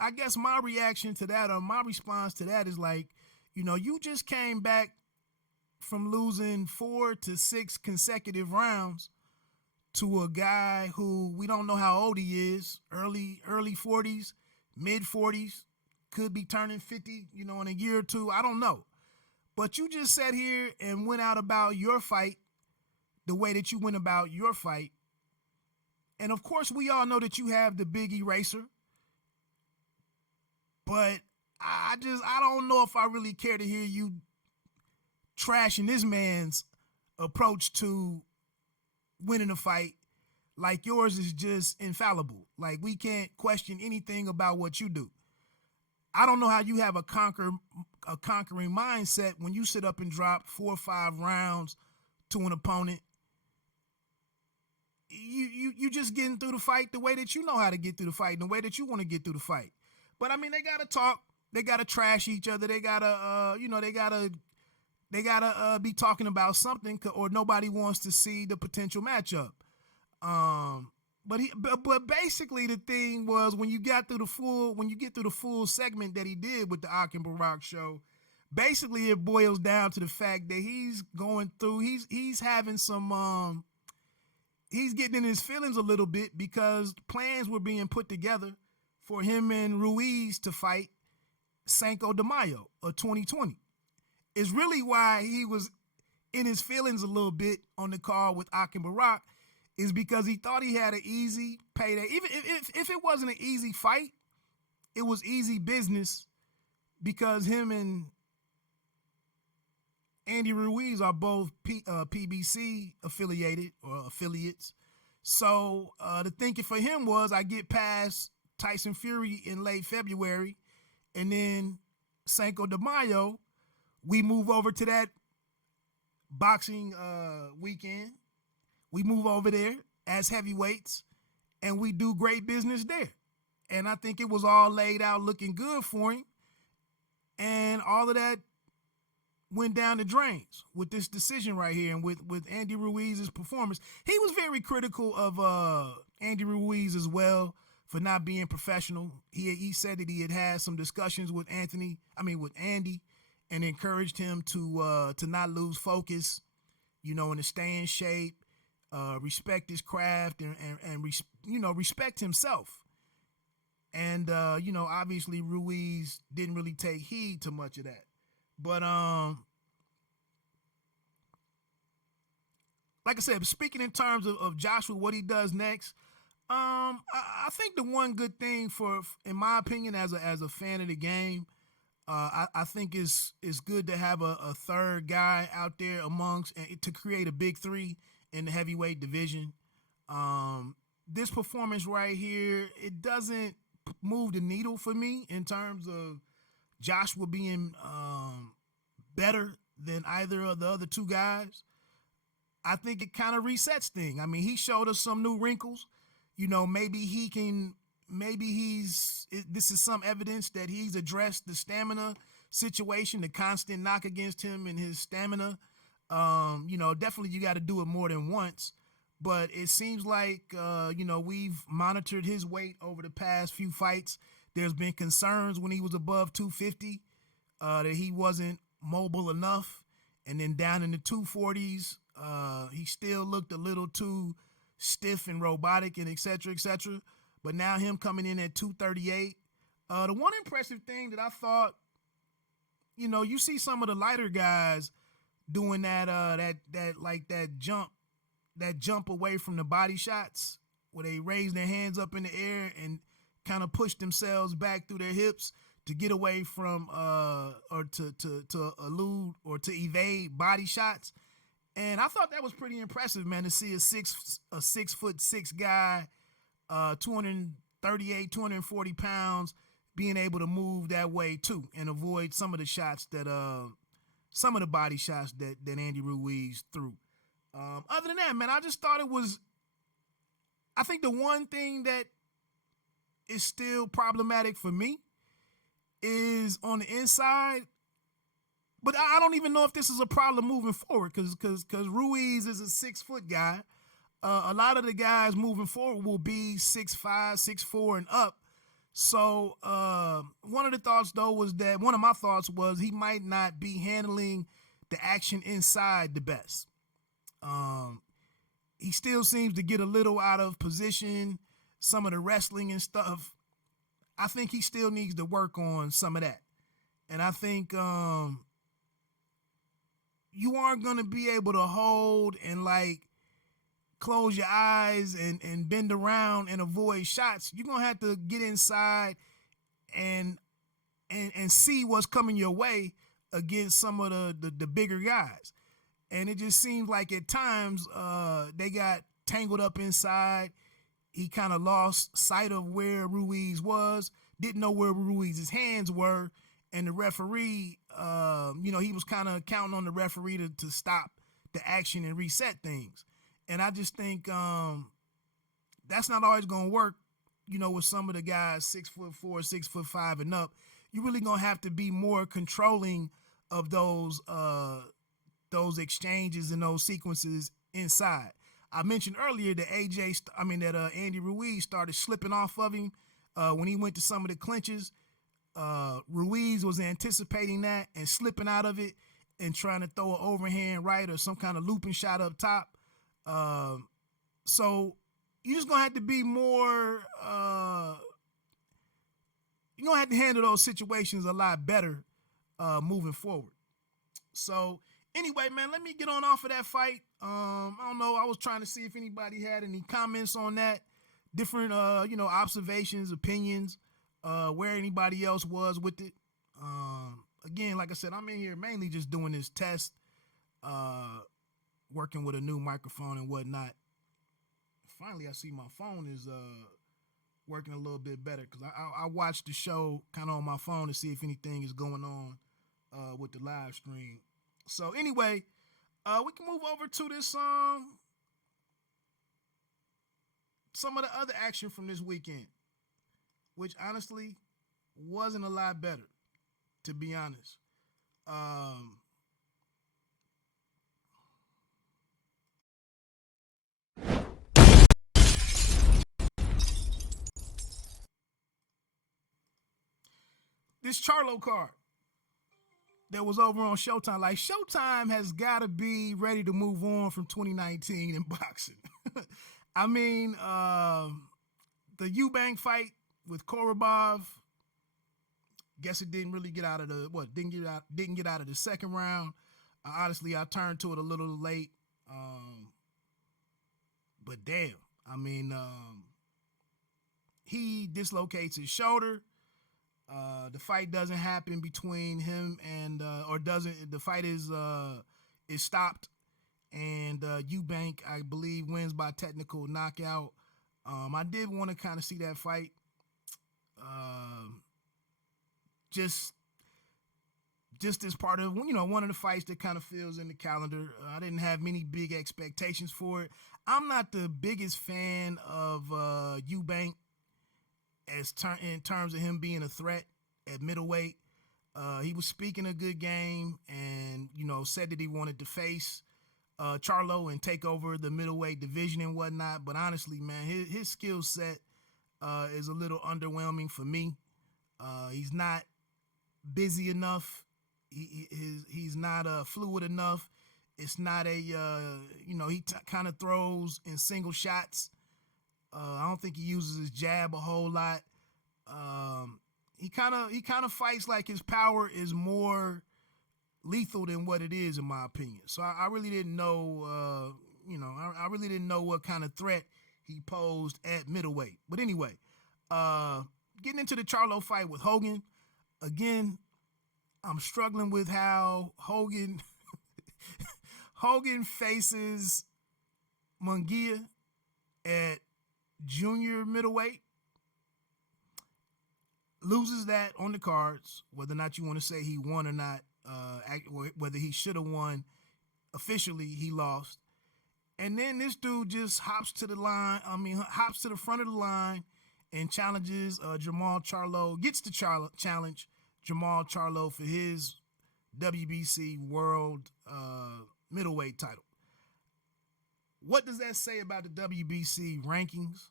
I guess my reaction to that, or my response to that, is like, you just came back from losing 4 to 6 consecutive rounds to a guy who we don't know how old he is, early 40s, mid 40s, could be turning 50, in a year or two. I don't know. But you just sat here and went out about your fight the way that you went about your fight. And of course, we all know that you have the big eraser, but I don't know if I really care to hear you trashing this man's approach to winning a fight. Like yours is just infallible. Like we can't question anything about what you do. I don't know how you have a conquering mindset when you sit up and drop 4 or 5 rounds to an opponent. You just getting through the fight the way that you know how to get through the fight and the way that you want to get through the fight. But I mean, they gotta talk. They gotta trash each other. They gotta, they gotta be talking about something, or nobody wants to see the potential matchup. But basically the thing was when you get through the full segment that he did with the Ak and Barack show, basically it boils down to the fact that he's going through, he's having some, he's getting in his feelings a little bit because plans were being put together for him and Ruiz to fight Cinco de Mayo of 2020. It's really why he was in his feelings a little bit on the call with Ak and Barack, is because he thought he had an easy payday. Even if it wasn't an easy fight, it was easy business because him and Andy Ruiz are both PBC affiliated or affiliates. So the thinking for him was, I get past Tyson Fury in late February, and then Cinco de Mayo, we move over to that boxing weekend. We move over there as heavyweights, and we do great business there. And I think it was all laid out looking good for him. And all of that went down the drains with this decision right here and with Andy Ruiz's performance. He was very critical of Andy Ruiz as well for not being professional. He said that he had some discussions with Andy, and encouraged him to not lose focus, and to stay in shape, respect his craft, and respect himself. And obviously Ruiz didn't really take heed to much of that. But like I said, speaking in terms of Joshua, what he does next, I think the one good thing in my opinion, as a fan of the game, I think it's good to have a third guy out there amongst, to create a big three in the heavyweight division. This performance right here, it doesn't move the needle for me in terms of Joshua being better than either of the other two guys. I think it kind of resets things. I mean, he showed us some new wrinkles. This is some evidence that he's addressed the stamina situation, the constant knock against him and his stamina. Definitely you got to do it more than once. But it seems like, we've monitored his weight over the past few fights. There's been concerns when he was above 250 that he wasn't mobile enough. And then down in the 240s, he still looked a little too stiff and robotic and et cetera, et cetera. But now him coming in at 238. The one impressive thing that I thought, you see some of the lighter guys doing that jump away from the body shots where they raise their hands up in the air and kind of push themselves back through their hips to get away from or to elude or to evade body shots. And I thought that was pretty impressive, man, to see a 6'6" guy, 238, 240 pounds, being able to move that way too and avoid some of the shots that some of the body shots that Andy Ruiz threw. Other than that, man, I just thought I think the one thing that is still problematic for me is on the inside, but I don't even know if this is a problem moving forward because Ruiz is a 6-foot guy. A lot of the guys moving forward will be 6'5", 6'4", and up. So one of my thoughts was he might not be handling the action inside the best. He still seems to get a little out of position, some of the wrestling and stuff. I think he still needs to work on some of that. And I think you aren't going to be able to hold and close your eyes and bend around and avoid shots. You're gonna have to get inside and see what's coming your way against some of the bigger guys. And it just seems like at times they got tangled up inside. He kind of lost sight of where Ruiz was, didn't know where Ruiz's hands were, and the referee, he was kind of counting on the referee to stop the action and reset things. And I just think that's not always going to work, with some of the guys 6'4", 6'5" and up. You're really going to have to be more controlling of those exchanges and those sequences inside. I mentioned earlier that Andy Ruiz started slipping off of him when he went to some of the clinches. Ruiz was anticipating that and slipping out of it and trying to throw an overhand right or some kind of looping shot up top. So you're just going to have to be more, you're going to have to handle those situations a lot better moving forward. So anyway, man, let me get on off of that fight. I don't know. I was trying to see if anybody had any comments on that, different, observations, opinions, where anybody else was with it. Again, like I said, I'm in here mainly just doing this test, working with a new microphone and whatnot. Finally, I see my phone is working a little bit better because I watched the show kind of on my phone to see if anything is going on with the live stream. So anyway, we can move over to this some of the other action from this weekend, which honestly wasn't a lot better, to be honest. This Charlo card that was over on Showtime, like Showtime has got to be ready to move on from 2019 in boxing. I mean, the Eubank fight with Korobov, guess it didn't really get out of didn't get out of the second round. Honestly, I turned to it a little late. But damn, I mean, he dislocates his shoulder. The fight doesn't happen between him and the fight is stopped, and Eubank, I believe, wins by technical knockout. I did want to kind of see that fight. Just as part of, one of the fights that kind of fills in the calendar. I didn't have many big expectations for it. I'm not the biggest fan of Eubank in terms of him being a threat at middleweight. He was speaking a good game and, said that he wanted to face Charlo and take over the middleweight division and whatnot. But honestly, man, his skill set is a little underwhelming for me. He's not busy enough. He's not fluid enough. It's not he kind of throws in single shots. I don't think he uses his jab a whole lot. He kind of fights like his power is more lethal than what it is, in my opinion. So I really didn't know, I really didn't know what kind of threat he posed at middleweight. But anyway, getting into the Charlo fight with Hogan, again, I'm struggling with how Hogan faces Munguia at junior middleweight, loses that on the cards, whether or not you want to say he won or not, whether he should have won. Officially, he lost. And then this dude just hops to the front of the line and challenges Jamal Charlo, gets to challenge Jamal Charlo for his WBC World middleweight title. What does that say about the WBC rankings?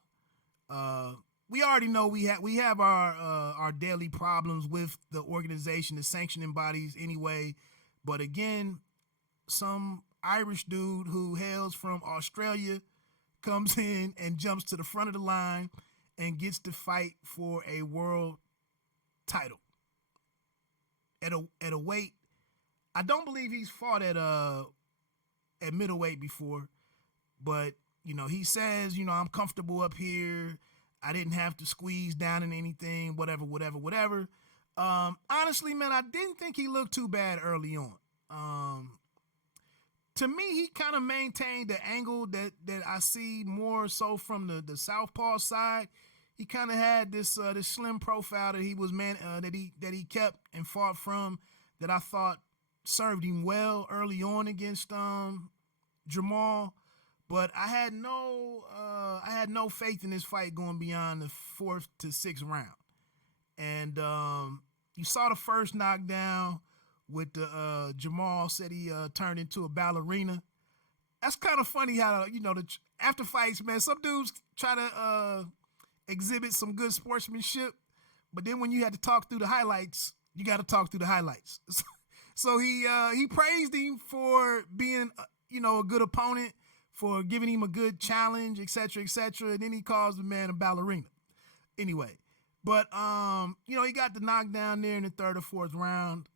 We already know we have our daily problems with the organization, the sanctioning bodies anyway. But again, some Irish dude who hails from Australia comes in and jumps to the front of the line and gets to fight for a world title at a weight. I don't believe he's fought at middleweight before, but he says, I'm comfortable up here. I didn't have to squeeze down in anything, whatever. Honestly, man, I didn't think he looked too bad early on. To me, he kind of maintained the angle that I see more so from the southpaw side. He kind of had this slim profile that he was that he kept and fought from, that I thought served him well early on against Jamal. But I had no faith in this fight going beyond the 4th to 6th round. And you saw the first knockdown with the Jamal said he turned into a ballerina. That's kind of funny how the after fights, man, some dudes try to exhibit some good sportsmanship, but then when you had to talk through the highlights, you got to talk through the highlights. So he praised him for being a good opponent, for giving him a good challenge, etc., etc. And then he calls the man a ballerina. Anyway, but he got the knockdown there in the 3rd or 4th round.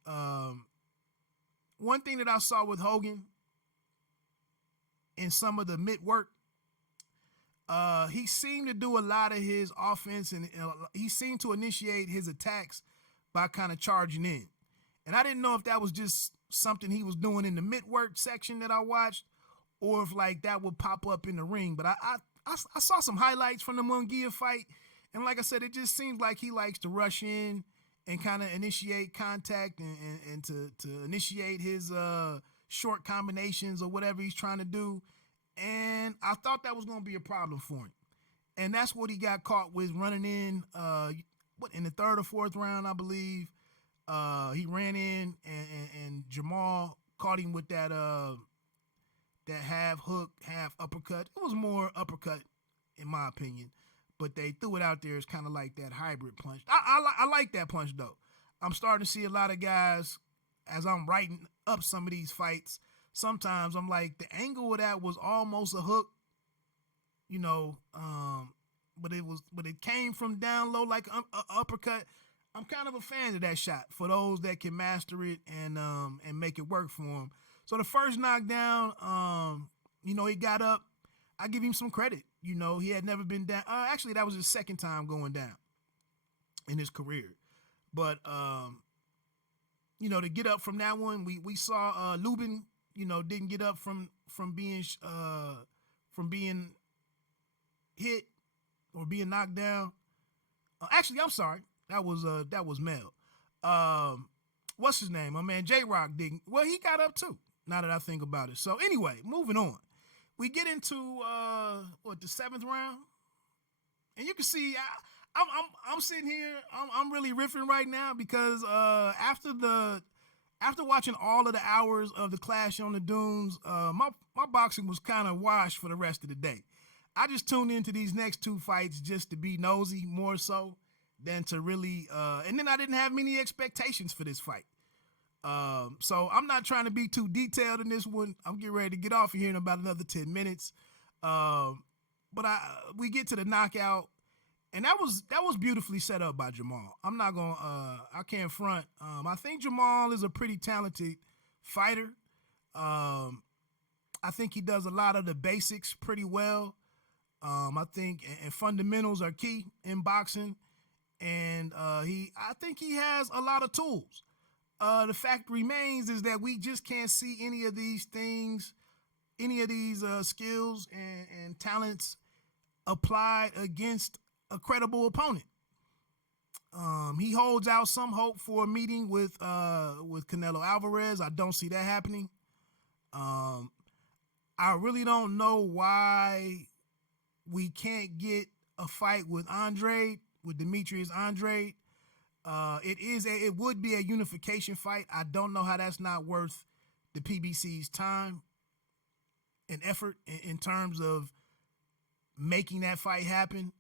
One thing that I saw with Hogan in some of the mid work, he seemed to do a lot of his offense, and he seemed to initiate his attacks by kind of charging in. And I didn't know if that was just something he was doing in the mid work section that I watched, or if like that would pop up in the ring. But I saw some highlights from the Munguia fight, and like I said, it just seems like he likes to rush in and kind of initiate contact and to initiate his short combinations or whatever he's trying to do. And I thought that was going to be a problem for him. And that's what he got caught with, running in in the 3rd or 4th round, I believe. He ran in and Jamal caught him with that half hook, half uppercut. It was more uppercut in my opinion, but they threw it out there as kind of like that hybrid punch. I like that punch though. I'm starting to see a lot of guys, as I'm writing up some of these fights, sometimes I'm like, the angle of that was almost a hook, but it came from down low like an uppercut. I'm kind of a fan of that shot for those that can master it and make it work for them. So the first knockdown, he got up. I give him some credit. He had never been down. Actually, that was his 2nd time going down in his career. But, to get up from that one, we saw Lubin, didn't get up from being hit or being knocked down. Actually, I'm sorry. That was Mel. What's his name? My man J-Rock didn't. Well, he got up too, now that I think about it. So anyway, moving on. We get into the 7th round. And you can see I'm sitting here, I'm really riffing right now because after watching all of the hours of the Clash on the Dunes, my boxing was kind of washed for the rest of the day. I just tuned into these next 2 fights just to be nosy more so than to really, and then I didn't have many expectations for this fight. So I'm not trying to be too detailed in this one. I'm getting ready to get off of here in about another 10 minutes. But we get to the knockout, and that was beautifully set up by Jamal. I'm not going to, I can't front. I think Jamal is a pretty talented fighter. I think he does a lot of the basics pretty well. I think and fundamentals are key in boxing. And I think he has a lot of tools. The fact remains is that we just can't see any of these things, any of these skills and talents applied against a credible opponent. He holds out some hope for a meeting with Canelo Alvarez. I don't see that happening. I really don't know why we can't get a fight with Demetrius Andrade. It would be a unification fight. I don't know how that's not worth the PBC's time and effort in terms of making that fight happen.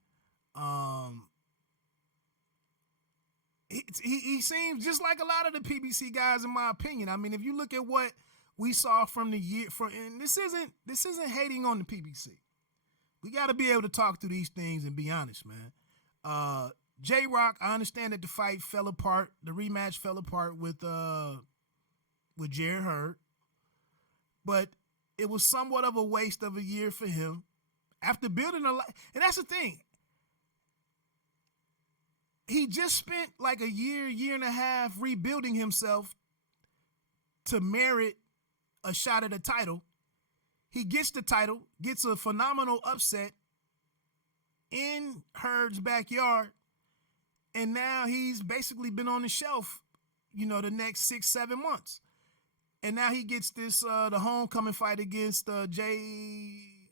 He seems just like a lot of the PBC guys, in my opinion. I mean, if you look at what we saw from the year, and this isn't hating on the PBC. We got to be able to talk through these things and be honest, man. J-Rock, I understand that the fight fell apart. The rematch fell apart with Jared Hurd, but it was somewhat of a waste of a year for him. After building a life, and that's the thing. He just spent like a year and a half rebuilding himself to merit a shot at a title. He gets the title, gets a phenomenal upset in Hurd's backyard, and now he's basically been on the shelf, the next 6-7 months. And now he gets this the homecoming fight against Jason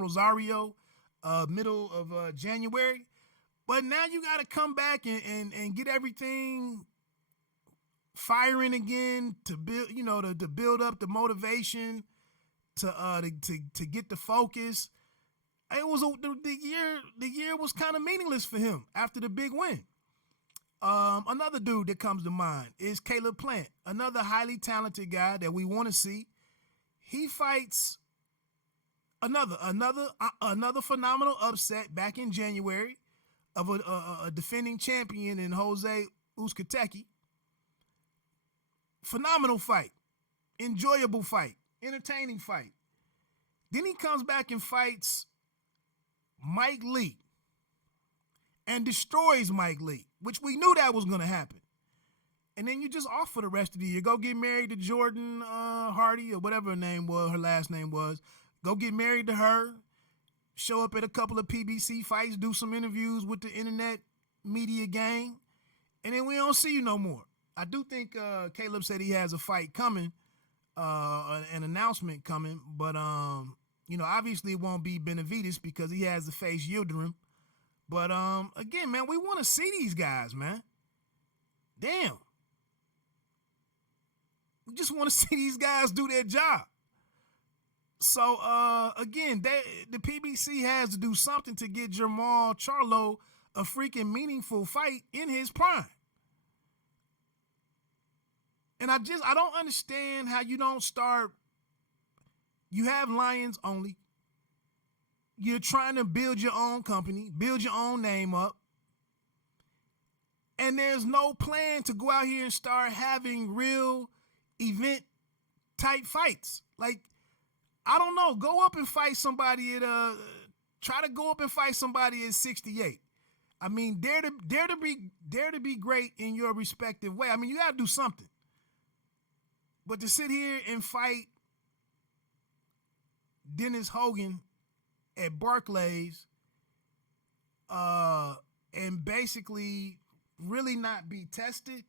Rosario, middle of January. But now you got to come back and get everything firing again to build, to build up the motivation, to get the focus. It was the year was kind of meaningless for him after the big win. Another dude that comes to mind is Caleb Plant, another highly talented guy that we want to see. He fights another phenomenal upset back in January of a defending champion in Jose Uzcategui. Phenomenal fight, enjoyable fight, entertaining fight. Then he comes back and fights Mike Lee and destroys Mike Lee, which we knew that was going to happen. And then you just off for the rest of the year. Go get married to Jordan Hardy or whatever her last name was. Go get married to her. Show up at a couple of PBC fights, do some interviews with the internet media gang, and then we don't see you no more. I do think Caleb said he has a fight coming, an announcement coming, but obviously it won't be Benavidez because he has to face Yildirim. But again, man, we want to see these guys, man. Damn. We just want to see these guys do their job. So, again, the PBC has to do something to get Jermall Charlo a freaking meaningful fight in his prime. And I don't understand how you don't start. You have Lions only. You're trying to build your own company, build your own name up. And there's no plan to go out here and start having real event type fights. Like, I don't know. Go up and fight somebody try to go up and fight somebody at 68. I mean, dare to be great in your respective way. I mean, you gotta do something. But to sit here and fight Dennis Hogan at Barclays, and basically really not be tested,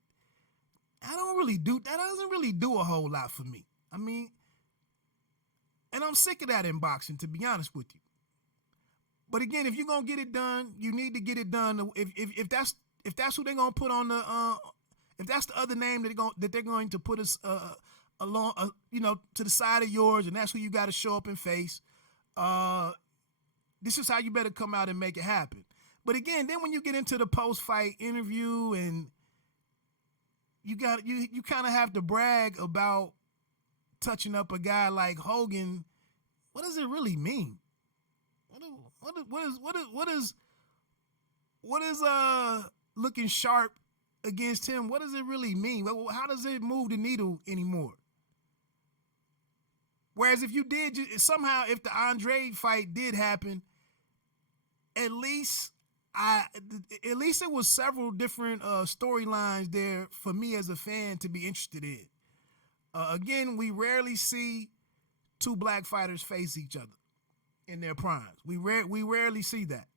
that doesn't really do a whole lot for me. I mean, and I'm sick of that in boxing, to be honest with you. But again, if you're gonna get it done, you need to get it done. If that's who they're gonna put on the if that's the other name that they're going to put us along, to the side of yours, and that's who you got to show up and face. This is how you better come out and make it happen. But again, then when you get into the post-fight interview and you kind of have to brag about touching up a guy like Hogan, what does it really mean? What is looking sharp against him? What does it really mean? How does it move the needle anymore? Whereas if the Andre fight did happen, at least it was several different storylines there for me as a fan to be interested in. Again, we rarely see two black fighters face each other in their primes. We rarely see that.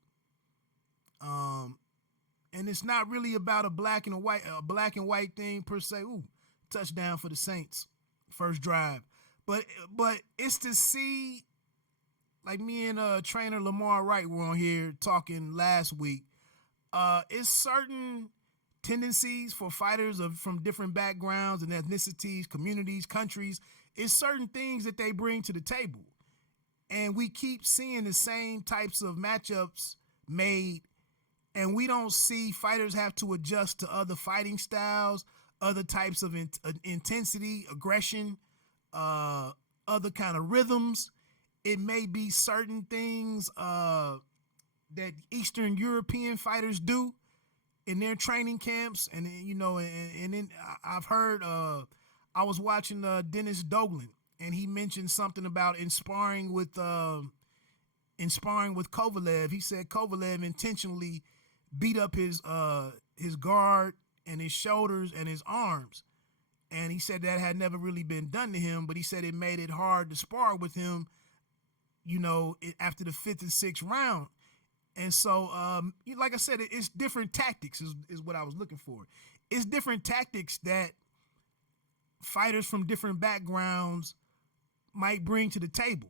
And it's not really about a black and white thing per se. Ooh, touchdown for the Saints, first drive. But it's to see, like me and trainer Lamar Wright were on here talking last week. It's certain tendencies for fighters from different backgrounds and ethnicities, communities, countries. It's certain things that they bring to the table. And we keep seeing the same types of matchups made, and we don't see fighters have to adjust to other fighting styles, other types of intensity, aggression, other kind of rhythms. It may be certain things that Eastern European fighters do in their training camps, and then I've heard. I was watching Dennis Doglin, and he mentioned something about in sparring with in sparring with Kovalev, he said Kovalev intentionally beat up his guard and his shoulders and his arms. And he said that had never really been done to him, but he said it made it hard to spar with him, after the 5th and 6th round. And so, like I said, it's different tactics is what I was looking for. It's different tactics that fighters from different backgrounds might bring to the table.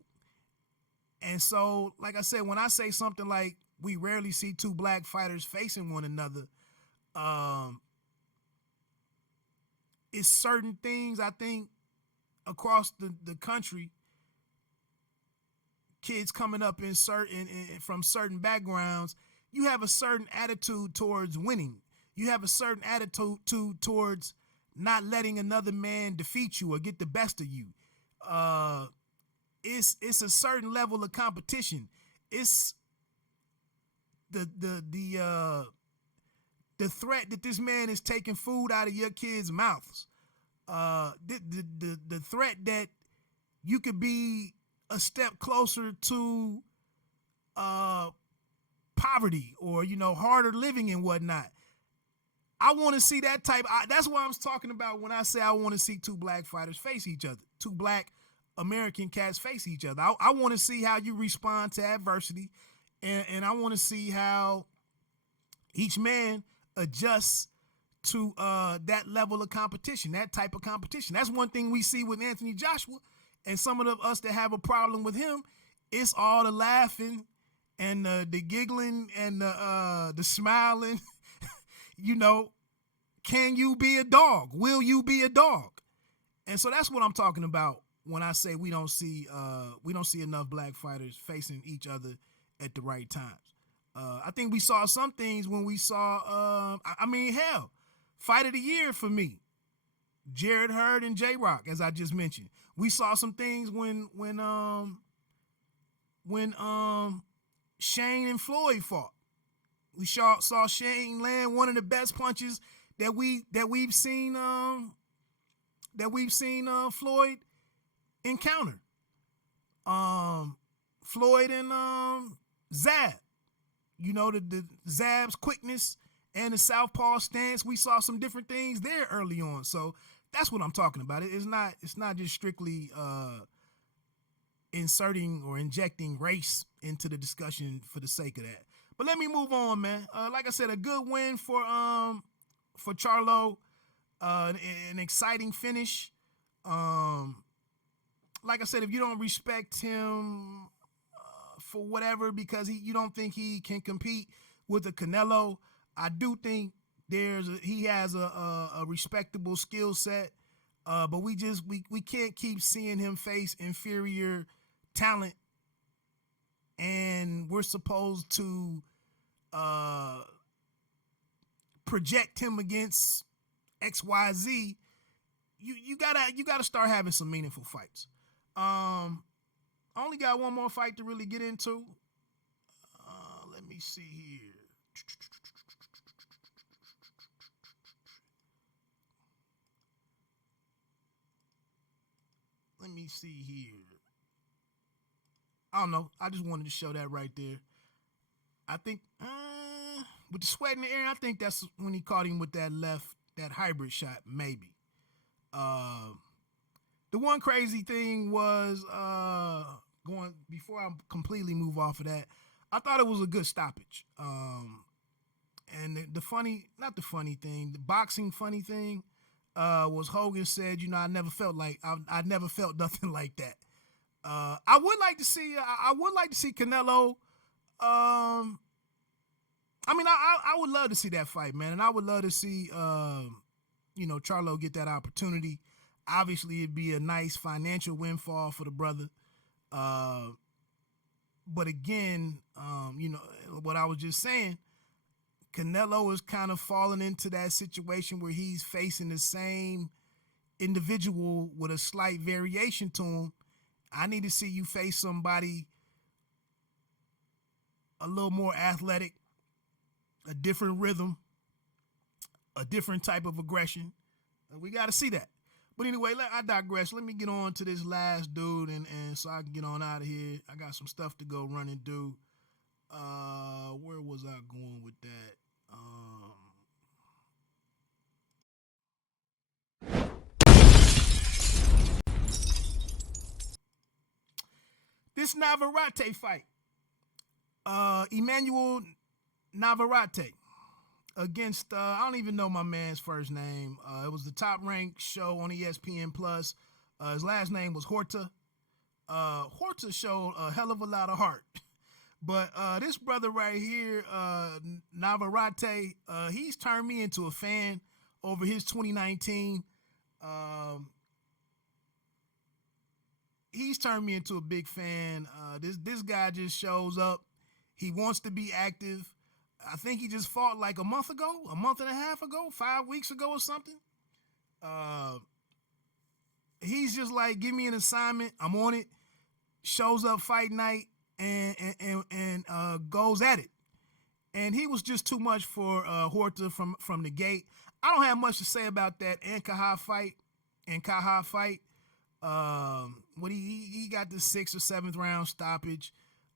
And so, like I said, when I say something like we rarely see two black fighters facing one another, it's certain things I think across the country, kids coming up from certain backgrounds, you have a certain attitude towards winning. You have a certain attitude towards not letting another man defeat you or get the best of you. It's a certain level of competition. It's the threat that this man is taking food out of your kids' mouths. The threat that you could be a step closer to poverty or harder living and whatnot. I want to see that type. That's what I was talking about when I say I want to see two black fighters face each other, two black American cats face each other. I want to see how you respond to adversity, and I want to see how each man adjusts to that level of competition, that type of competition. That's one thing we see with Anthony Joshua, and some of us that have a problem with him, it's all the laughing and the giggling and the smiling. Can you be a dog? Will you be a dog? And so that's what I'm talking about when I say we don't see enough black fighters facing each other at the right times. I think we saw some things when we saw, fight of the year for me, Jared Hurd and J-Rock, as I just mentioned. We saw some things when Shane and Floyd fought. We saw Shane land one of the best punches that we've seen Floyd encounter. Floyd and Zab. The Zab's quickness and the southpaw stance. We saw some different things there early on. So that's what I'm talking about. It's not just strictly inserting or injecting race into the discussion for the sake of that. But let me move on, man. Like I said, a good win for Charlo, an exciting finish. Like I said, if you don't respect him for whatever because you don't think he can compete with a Canelo, I do think he has a respectable skill set. But we can't keep seeing him face inferior talent, and we're supposed to project him against XYZ. You gotta start having some meaningful fights. I only got one more fight to really get into. Let me see here. Let me see here. I don't know. I just wanted to show that right there. I think with the sweat in the air, I think that's when he caught him with that hybrid shot, maybe. The one crazy thing was before I completely move off of that, I thought it was a good stoppage. And the boxing funny thing was Hogan said, I never felt nothing like that. I would like to see Canelo. I would love to see that fight, man, and I would love to see Charlo get that opportunity. Obviously, it'd be a nice financial windfall for the brother. But again, what I was just saying, Canelo is kind of falling into that situation where he's facing the same individual with a slight variation to him. I need to see you face somebody a little more athletic, a different rhythm, a different type of aggression. We got to see that. But anyway, I digress. Let me get on to this last dude, and so I can get on out of here. I got some stuff to go run and do. Where was I going with that? This Navarrete fight. Emmanuel Navarrete against I don't even know my man's first name. It was the top ranked show on ESPN Plus. His last name was Horta. Horta showed a hell of a lot of heart. But this brother right here, Navarrete, he's turned me into a fan over his 2019. He's turned me into a big fan. This guy just shows up. He wants to be active. I think he just fought like a month and a half ago, 5 weeks ago or something. He's just like, give me an assignment. I'm on it. Shows up fight night and goes at it. And he was just too much for Horta from the gate. I don't have much to say about that Kaha fight. What he got the 6th or 7th round stoppage.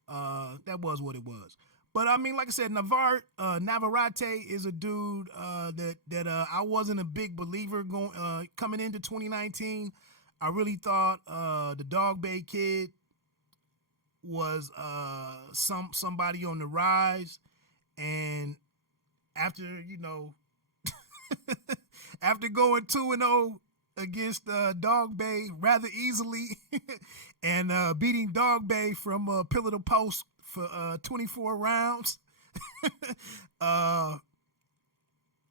That was what it was. But I mean, like I said, Navarrete is a dude that I wasn't a big believer coming into 2019. I really thought the Dog Bay kid was somebody on the rise, and after after going 2-0 against Dog Bay rather easily and beating Dog Bay from pillar to post for 24 rounds.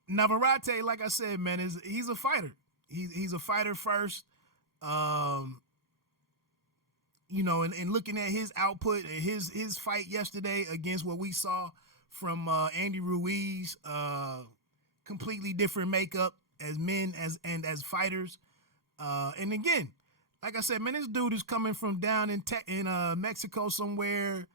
Navarrete, like I said, man, he's a fighter. He's a fighter first. And looking at his output, his fight yesterday against what we saw from Andy Ruiz, completely different makeup as men as fighters. And again, like I said, man, this dude is coming from down in Mexico somewhere.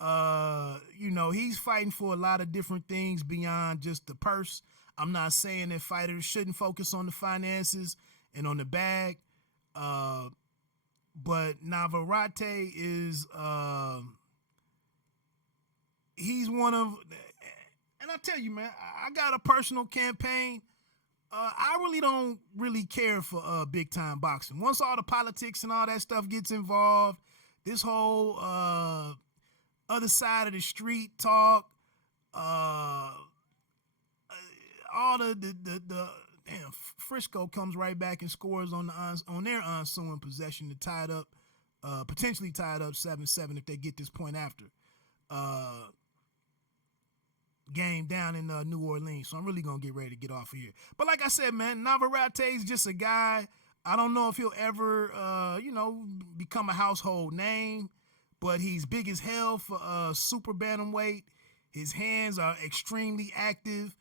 He's fighting for a lot of different things beyond just the purse. I'm not saying that fighters shouldn't focus on the finances and on the bag. But Navarrete is, he's one of, and I tell you, man, I got a personal campaign. I really don't care for big time boxing. Once all the politics and all that stuff gets involved, this whole other side of the street talk, all the damn, Frisco comes right back and scores on their ensuing possession to tie it up, potentially tie it up 7-7 if they get this point after game down in New Orleans. So I'm really gonna get ready to get off of here. But like I said, man, Navarrete's just a guy. I don't know if he'll ever, become a household name, but he's big as hell for super bantamweight. His hands are extremely active.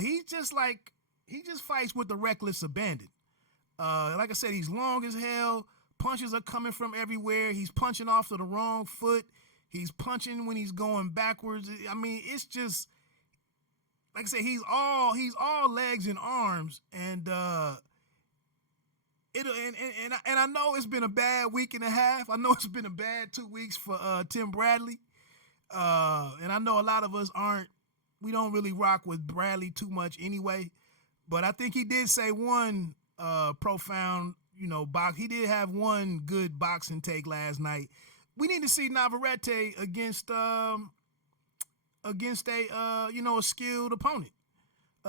He just fights with the reckless abandon. Like I said, he's long as hell. Punches are coming from everywhere. He's punching off to the wrong foot. He's punching when he's going backwards. I mean, it's just, like I said, he's all legs and arms. And I know it's been a bad week and a half. I know it's been a bad 2 weeks for Tim Bradley. And I know a lot of us we don't really rock with Bradley too much anyway. But I think he did say one profound, he did have one good boxing take last night. We need to see Navarrete against a skilled opponent.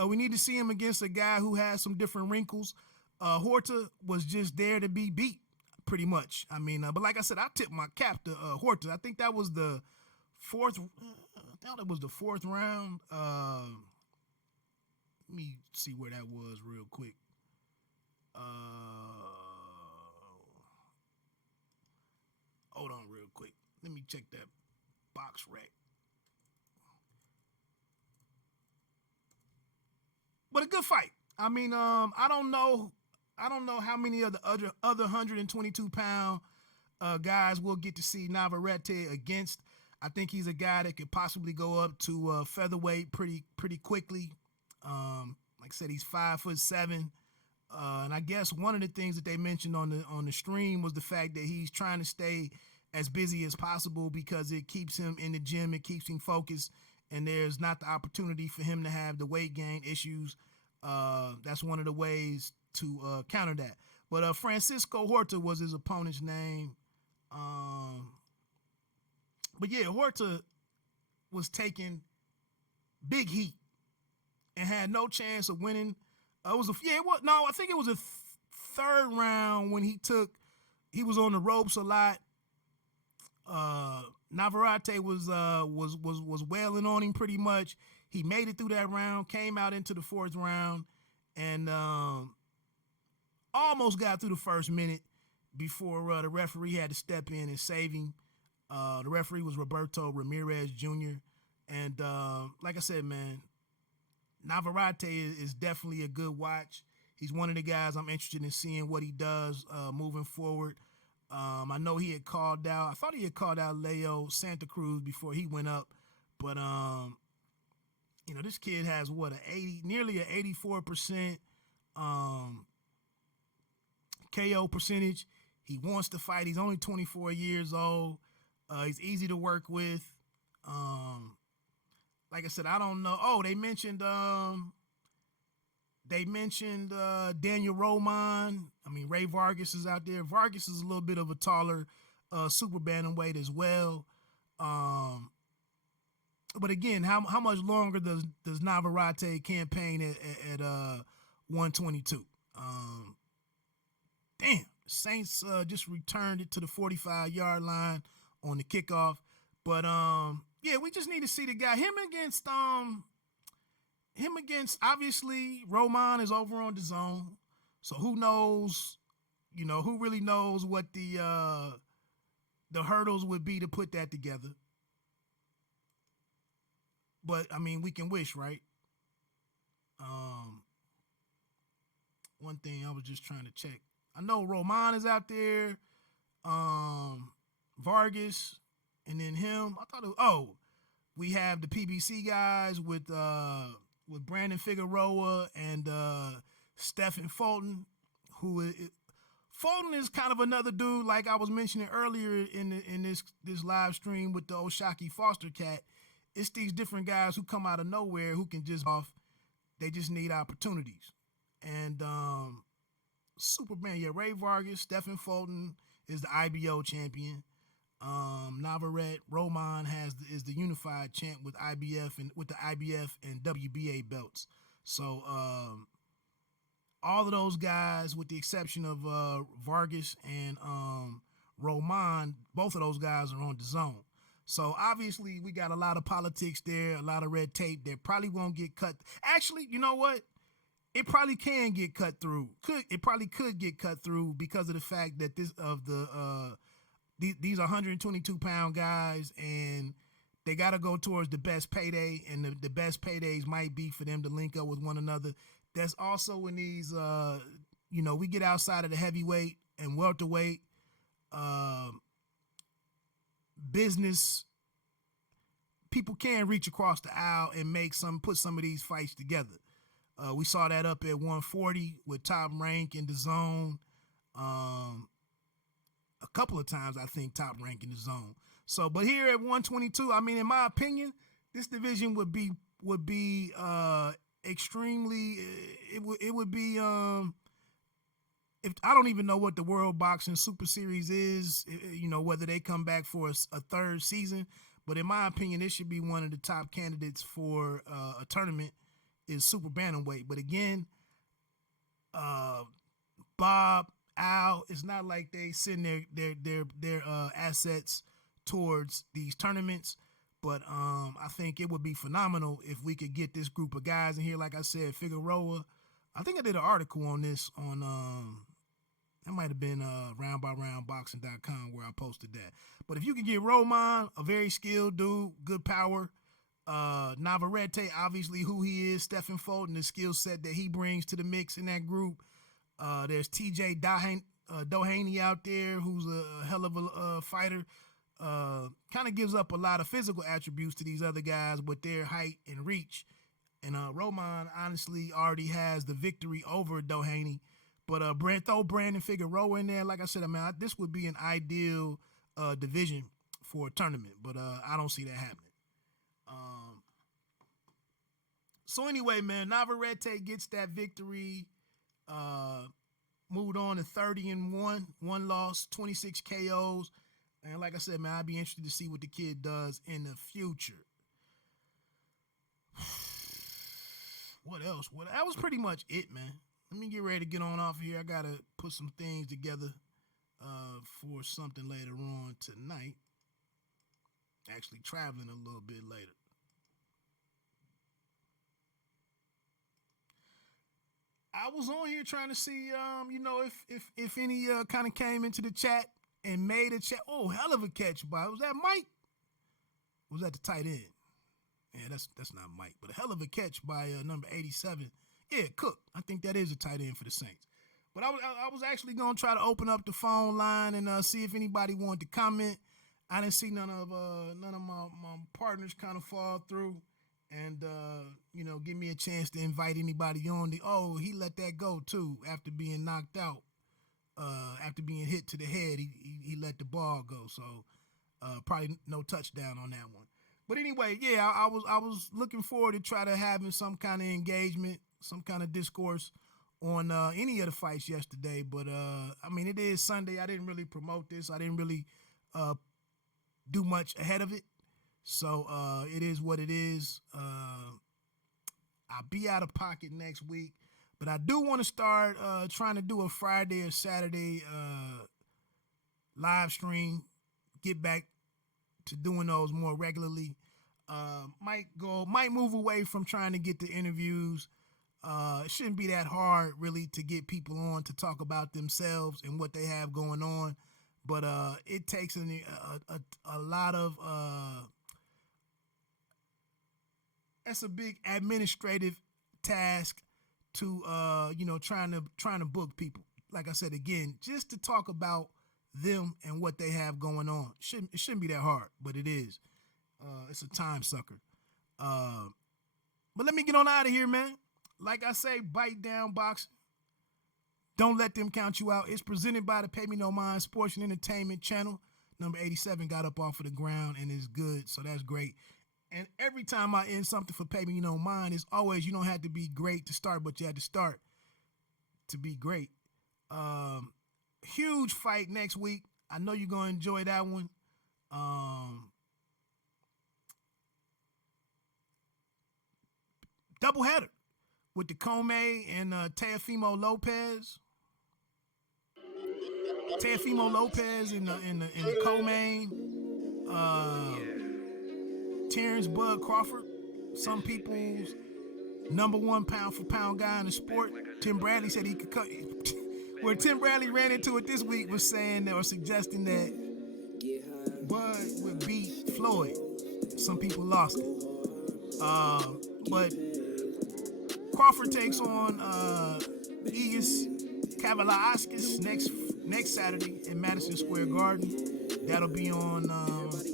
We need to see him against a guy who has some different wrinkles. Horta was just there to be beat, pretty much. I mean, but like I said, I tipped my cap to Horta. I think that was the fourth round. Let me see where that was real quick. Hold on real quick. Let me check that box rack. But a good fight. I mean, I don't know how many of the other 122-pound guys we'll get to see Navarrete against. I think he's a guy that could possibly go up to featherweight pretty quickly. Like I said, he's 5'7". And I guess one of the things that they mentioned on the stream was the fact that he's trying to stay as busy as possible because it keeps him in the gym, it keeps him focused, and there's not the opportunity for him to have the weight gain issues. That's one of the ways to counter that. But Francisco Horta was his opponent's name. But yeah, Horta was taking big heat and had no chance of winning. I think it was a third round when he was on the ropes a lot. Navarrete was wailing on him pretty much. He made it through that round, came out into the fourth round, and almost got through the first minute before the referee had to step in and save him. The referee was Roberto Ramirez Jr. And like I said, man, Navarrete is definitely a good watch. He's one of the guys I'm interested in seeing what he does moving forward. I know he had called out. I thought he had called out Leo Santa Cruz before he went up, but this kid has nearly an 84% KO percentage. He wants to fight. He's only 24 years old. He's easy to work with. Like I said, I don't know. Oh, they mentioned Daniel Roman. I mean, Ray Vargas is out there. Vargas is a little bit of a taller super bantamweight as well. But again, how much longer does Navarrete campaign at 122? Damn, Saints just returned it to the 45-yard line on the kickoff. But yeah, we just need to see the guy. Him against obviously Roman is over on DAZN. So who knows, who really knows what the hurdles would be to put that together. But I mean, we can wish, right? One thing I was just trying to check. I know Roman is out there, Vargas, and then him. I thought we have the PBC guys with Brandon Figueroa and Stephen Fulton, Fulton is kind of another dude like I was mentioning earlier in this live stream with the Oshaki Foster cat. It's these different guys who come out of nowhere who can just off. They just need opportunities. And Superman, yeah, Ray Vargas, Stephen Fulton is the IBO champion. Navarrete Roman is the unified champ with IBF and with the IBF and WBA belts. So all of those guys, with the exception of Vargas and Roman, both of those guys are on DAZN. So obviously we got a lot of politics there, a lot of red tape that probably won't get cut. Actually, you know what? It probably can get cut through. It probably could get cut through because of the fact that these are 122-pound guys, and they got to go towards the best payday, and the best paydays might be for them to link up with one another. That's also in these, we get outside of the heavyweight and welterweight business. People can reach across the aisle and put some of these fights together. We saw that up at 140 with Top Rank in DAZN. A couple of times, I think, Top Rank in DAZN. So, but here at 122, I mean, in my opinion, this division would be extremely. It would be if I don't even know what the World Boxing Super Series is. Whether they come back for a third season, but in my opinion, it should be one of the top candidates for a tournament. Is super bantamweight. But again, Bob, Al, it's not like they send their assets towards these tournaments. But I think it would be phenomenal if we could get this group of guys in here. Like I said, Figueroa. I think I did an article on this on that might have been roundbyroundboxing.com where I posted that. But if you can get Roman, a very skilled dude, good power. Navarrete, obviously who he is, Stephen Fulton, the skill set that he brings to the mix in that group. There's TJ Doheny out there, who's a hell of a fighter. Kind of gives up a lot of physical attributes to these other guys with their height and reach. And Roman honestly already has the victory over Doheny. But throw Brandon Figueroa in there. Like I said, this would be an ideal division for a tournament, but I don't see that happening. So anyway, man, Navarrete gets that victory. Moved on to 30-1, 1 loss, 26 KOs. And like I said, man, I'd be interested to see what the kid does in the future. What else? That was pretty much it, man. Let me get ready to get on off of here. I got to put some things together for something later on tonight. Actually traveling a little bit later. I was on here trying to see, if any kind of came into the chat and made a chat. Oh, hell of a catch by, was that Mike? Was that the tight end? Yeah, that's not Mike, but a hell of a catch by number 87. Yeah, Cook. I think that is a tight end for the Saints. But I was actually gonna try to open up the phone line and see if anybody wanted to comment. I didn't see none of my partners kind of fall through, and give me a chance to invite anybody on. He let that go too after being knocked out, after being hit to the head. He let the ball go, so probably no touchdown on that one. But anyway, yeah, I was looking forward to try to having some kind of engagement, some kind of discourse on any of the fights yesterday. But it is Sunday. I didn't really promote this. I didn't really do much ahead of it. So it is what it is. I'll be out of pocket next week, but I do want to start trying to do a Friday or Saturday live stream. Get back to doing those more regularly. Might move away from trying to get the interviews. It shouldn't be that hard really to get people on to talk about themselves and what they have going on, but it takes a lot of that's a big administrative task to trying to book people. Like I said again, just to talk about them and what they have going on. It shouldn't be that hard, but it is. It's a time sucker. But let me get on out of here, man. Like I say, bite down boxing. Don't let them count you out. It's presented by the Pay Me No Mind Sports and Entertainment Channel. Number 87 got up off of the ground and is good, so that's great. And every time I end something for Pay Me No Mind, it's always, you don't have to be great to start, but you have to start to be great. Huge fight next week. I know you're going to enjoy that one. Doubleheader with the Comey and Teofimo Lopez. Teofimo Lopez in the co-main. Terrence Bud Crawford, some people's #1 pound for pound guy in the sport. Tim Bradley said he could cut. Where Tim Bradley ran into it this week was saying or suggesting that Bud would beat Floyd. Some people lost it. But Crawford takes on Egis Kavalauskas next Saturday in Madison Square Garden. That'll be on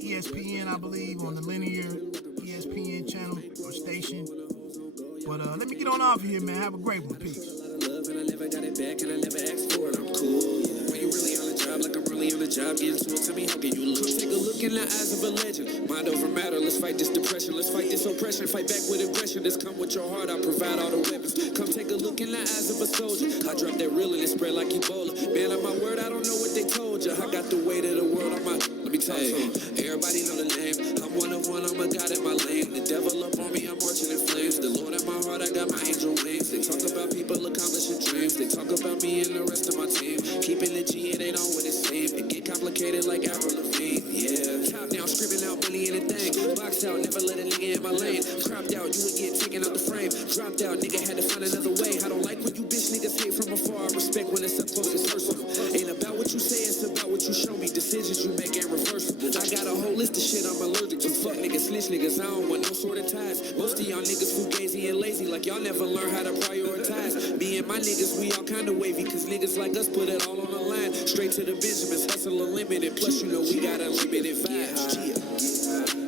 ESPN, I believe, on the linear ESPN channel or station. But let me get on off of here, man. Have a great one. Peace. And I never got it back, and I never asked for it. I'm cool. When you really on the job, like I'm really on the job, getting to it. Tell me, how can you look? Take a look in the eyes of a legend. Mind over matter. Let's fight this depression. Let's fight this oppression. Fight back with aggression. Let's come with your heart. I provide all the weapons. Come take a look in the eyes of a soldier. I drop that real and it spread like Ebola. Man, on my word, I don't know what they told you. I got the weight of the world on my. Let me talk to them. Everybody know the name. I'm one of one. I'm a god in my lane. The devil up on me. I'm marching in flames. The Lord in my heart. I got my angel wings. They talk about people accomplishing dreams. They talk about me and the rest of my team. Keeping it G, it ain't on what it seems. It get complicated like Avril Lavigne. Yeah. Top down, screaming out money and a thing. Box out, never let a nigga in my lane. Cropped out, you would get taken out the frame. Dropped out, nigga had to find another way. I don't like when you bitch niggas hate from afar. I respect when it's up close, it's personal. Ain't about what you say, it's about what you show me. Decisions you make ain't reversible. I got a whole list of shit I'm allergic to. Fuck niggas, snitch niggas, I don't want no sort of ties. Most of y'all niggas fugazi and lazy, like y'all never learn how to prioritize. Me and my niggas, we all kinda wavy, cause niggas like us put it all on the line. Straight to the Benjamins, hustle unlimited. Plus, you know we got unlimited vibes. Yeah.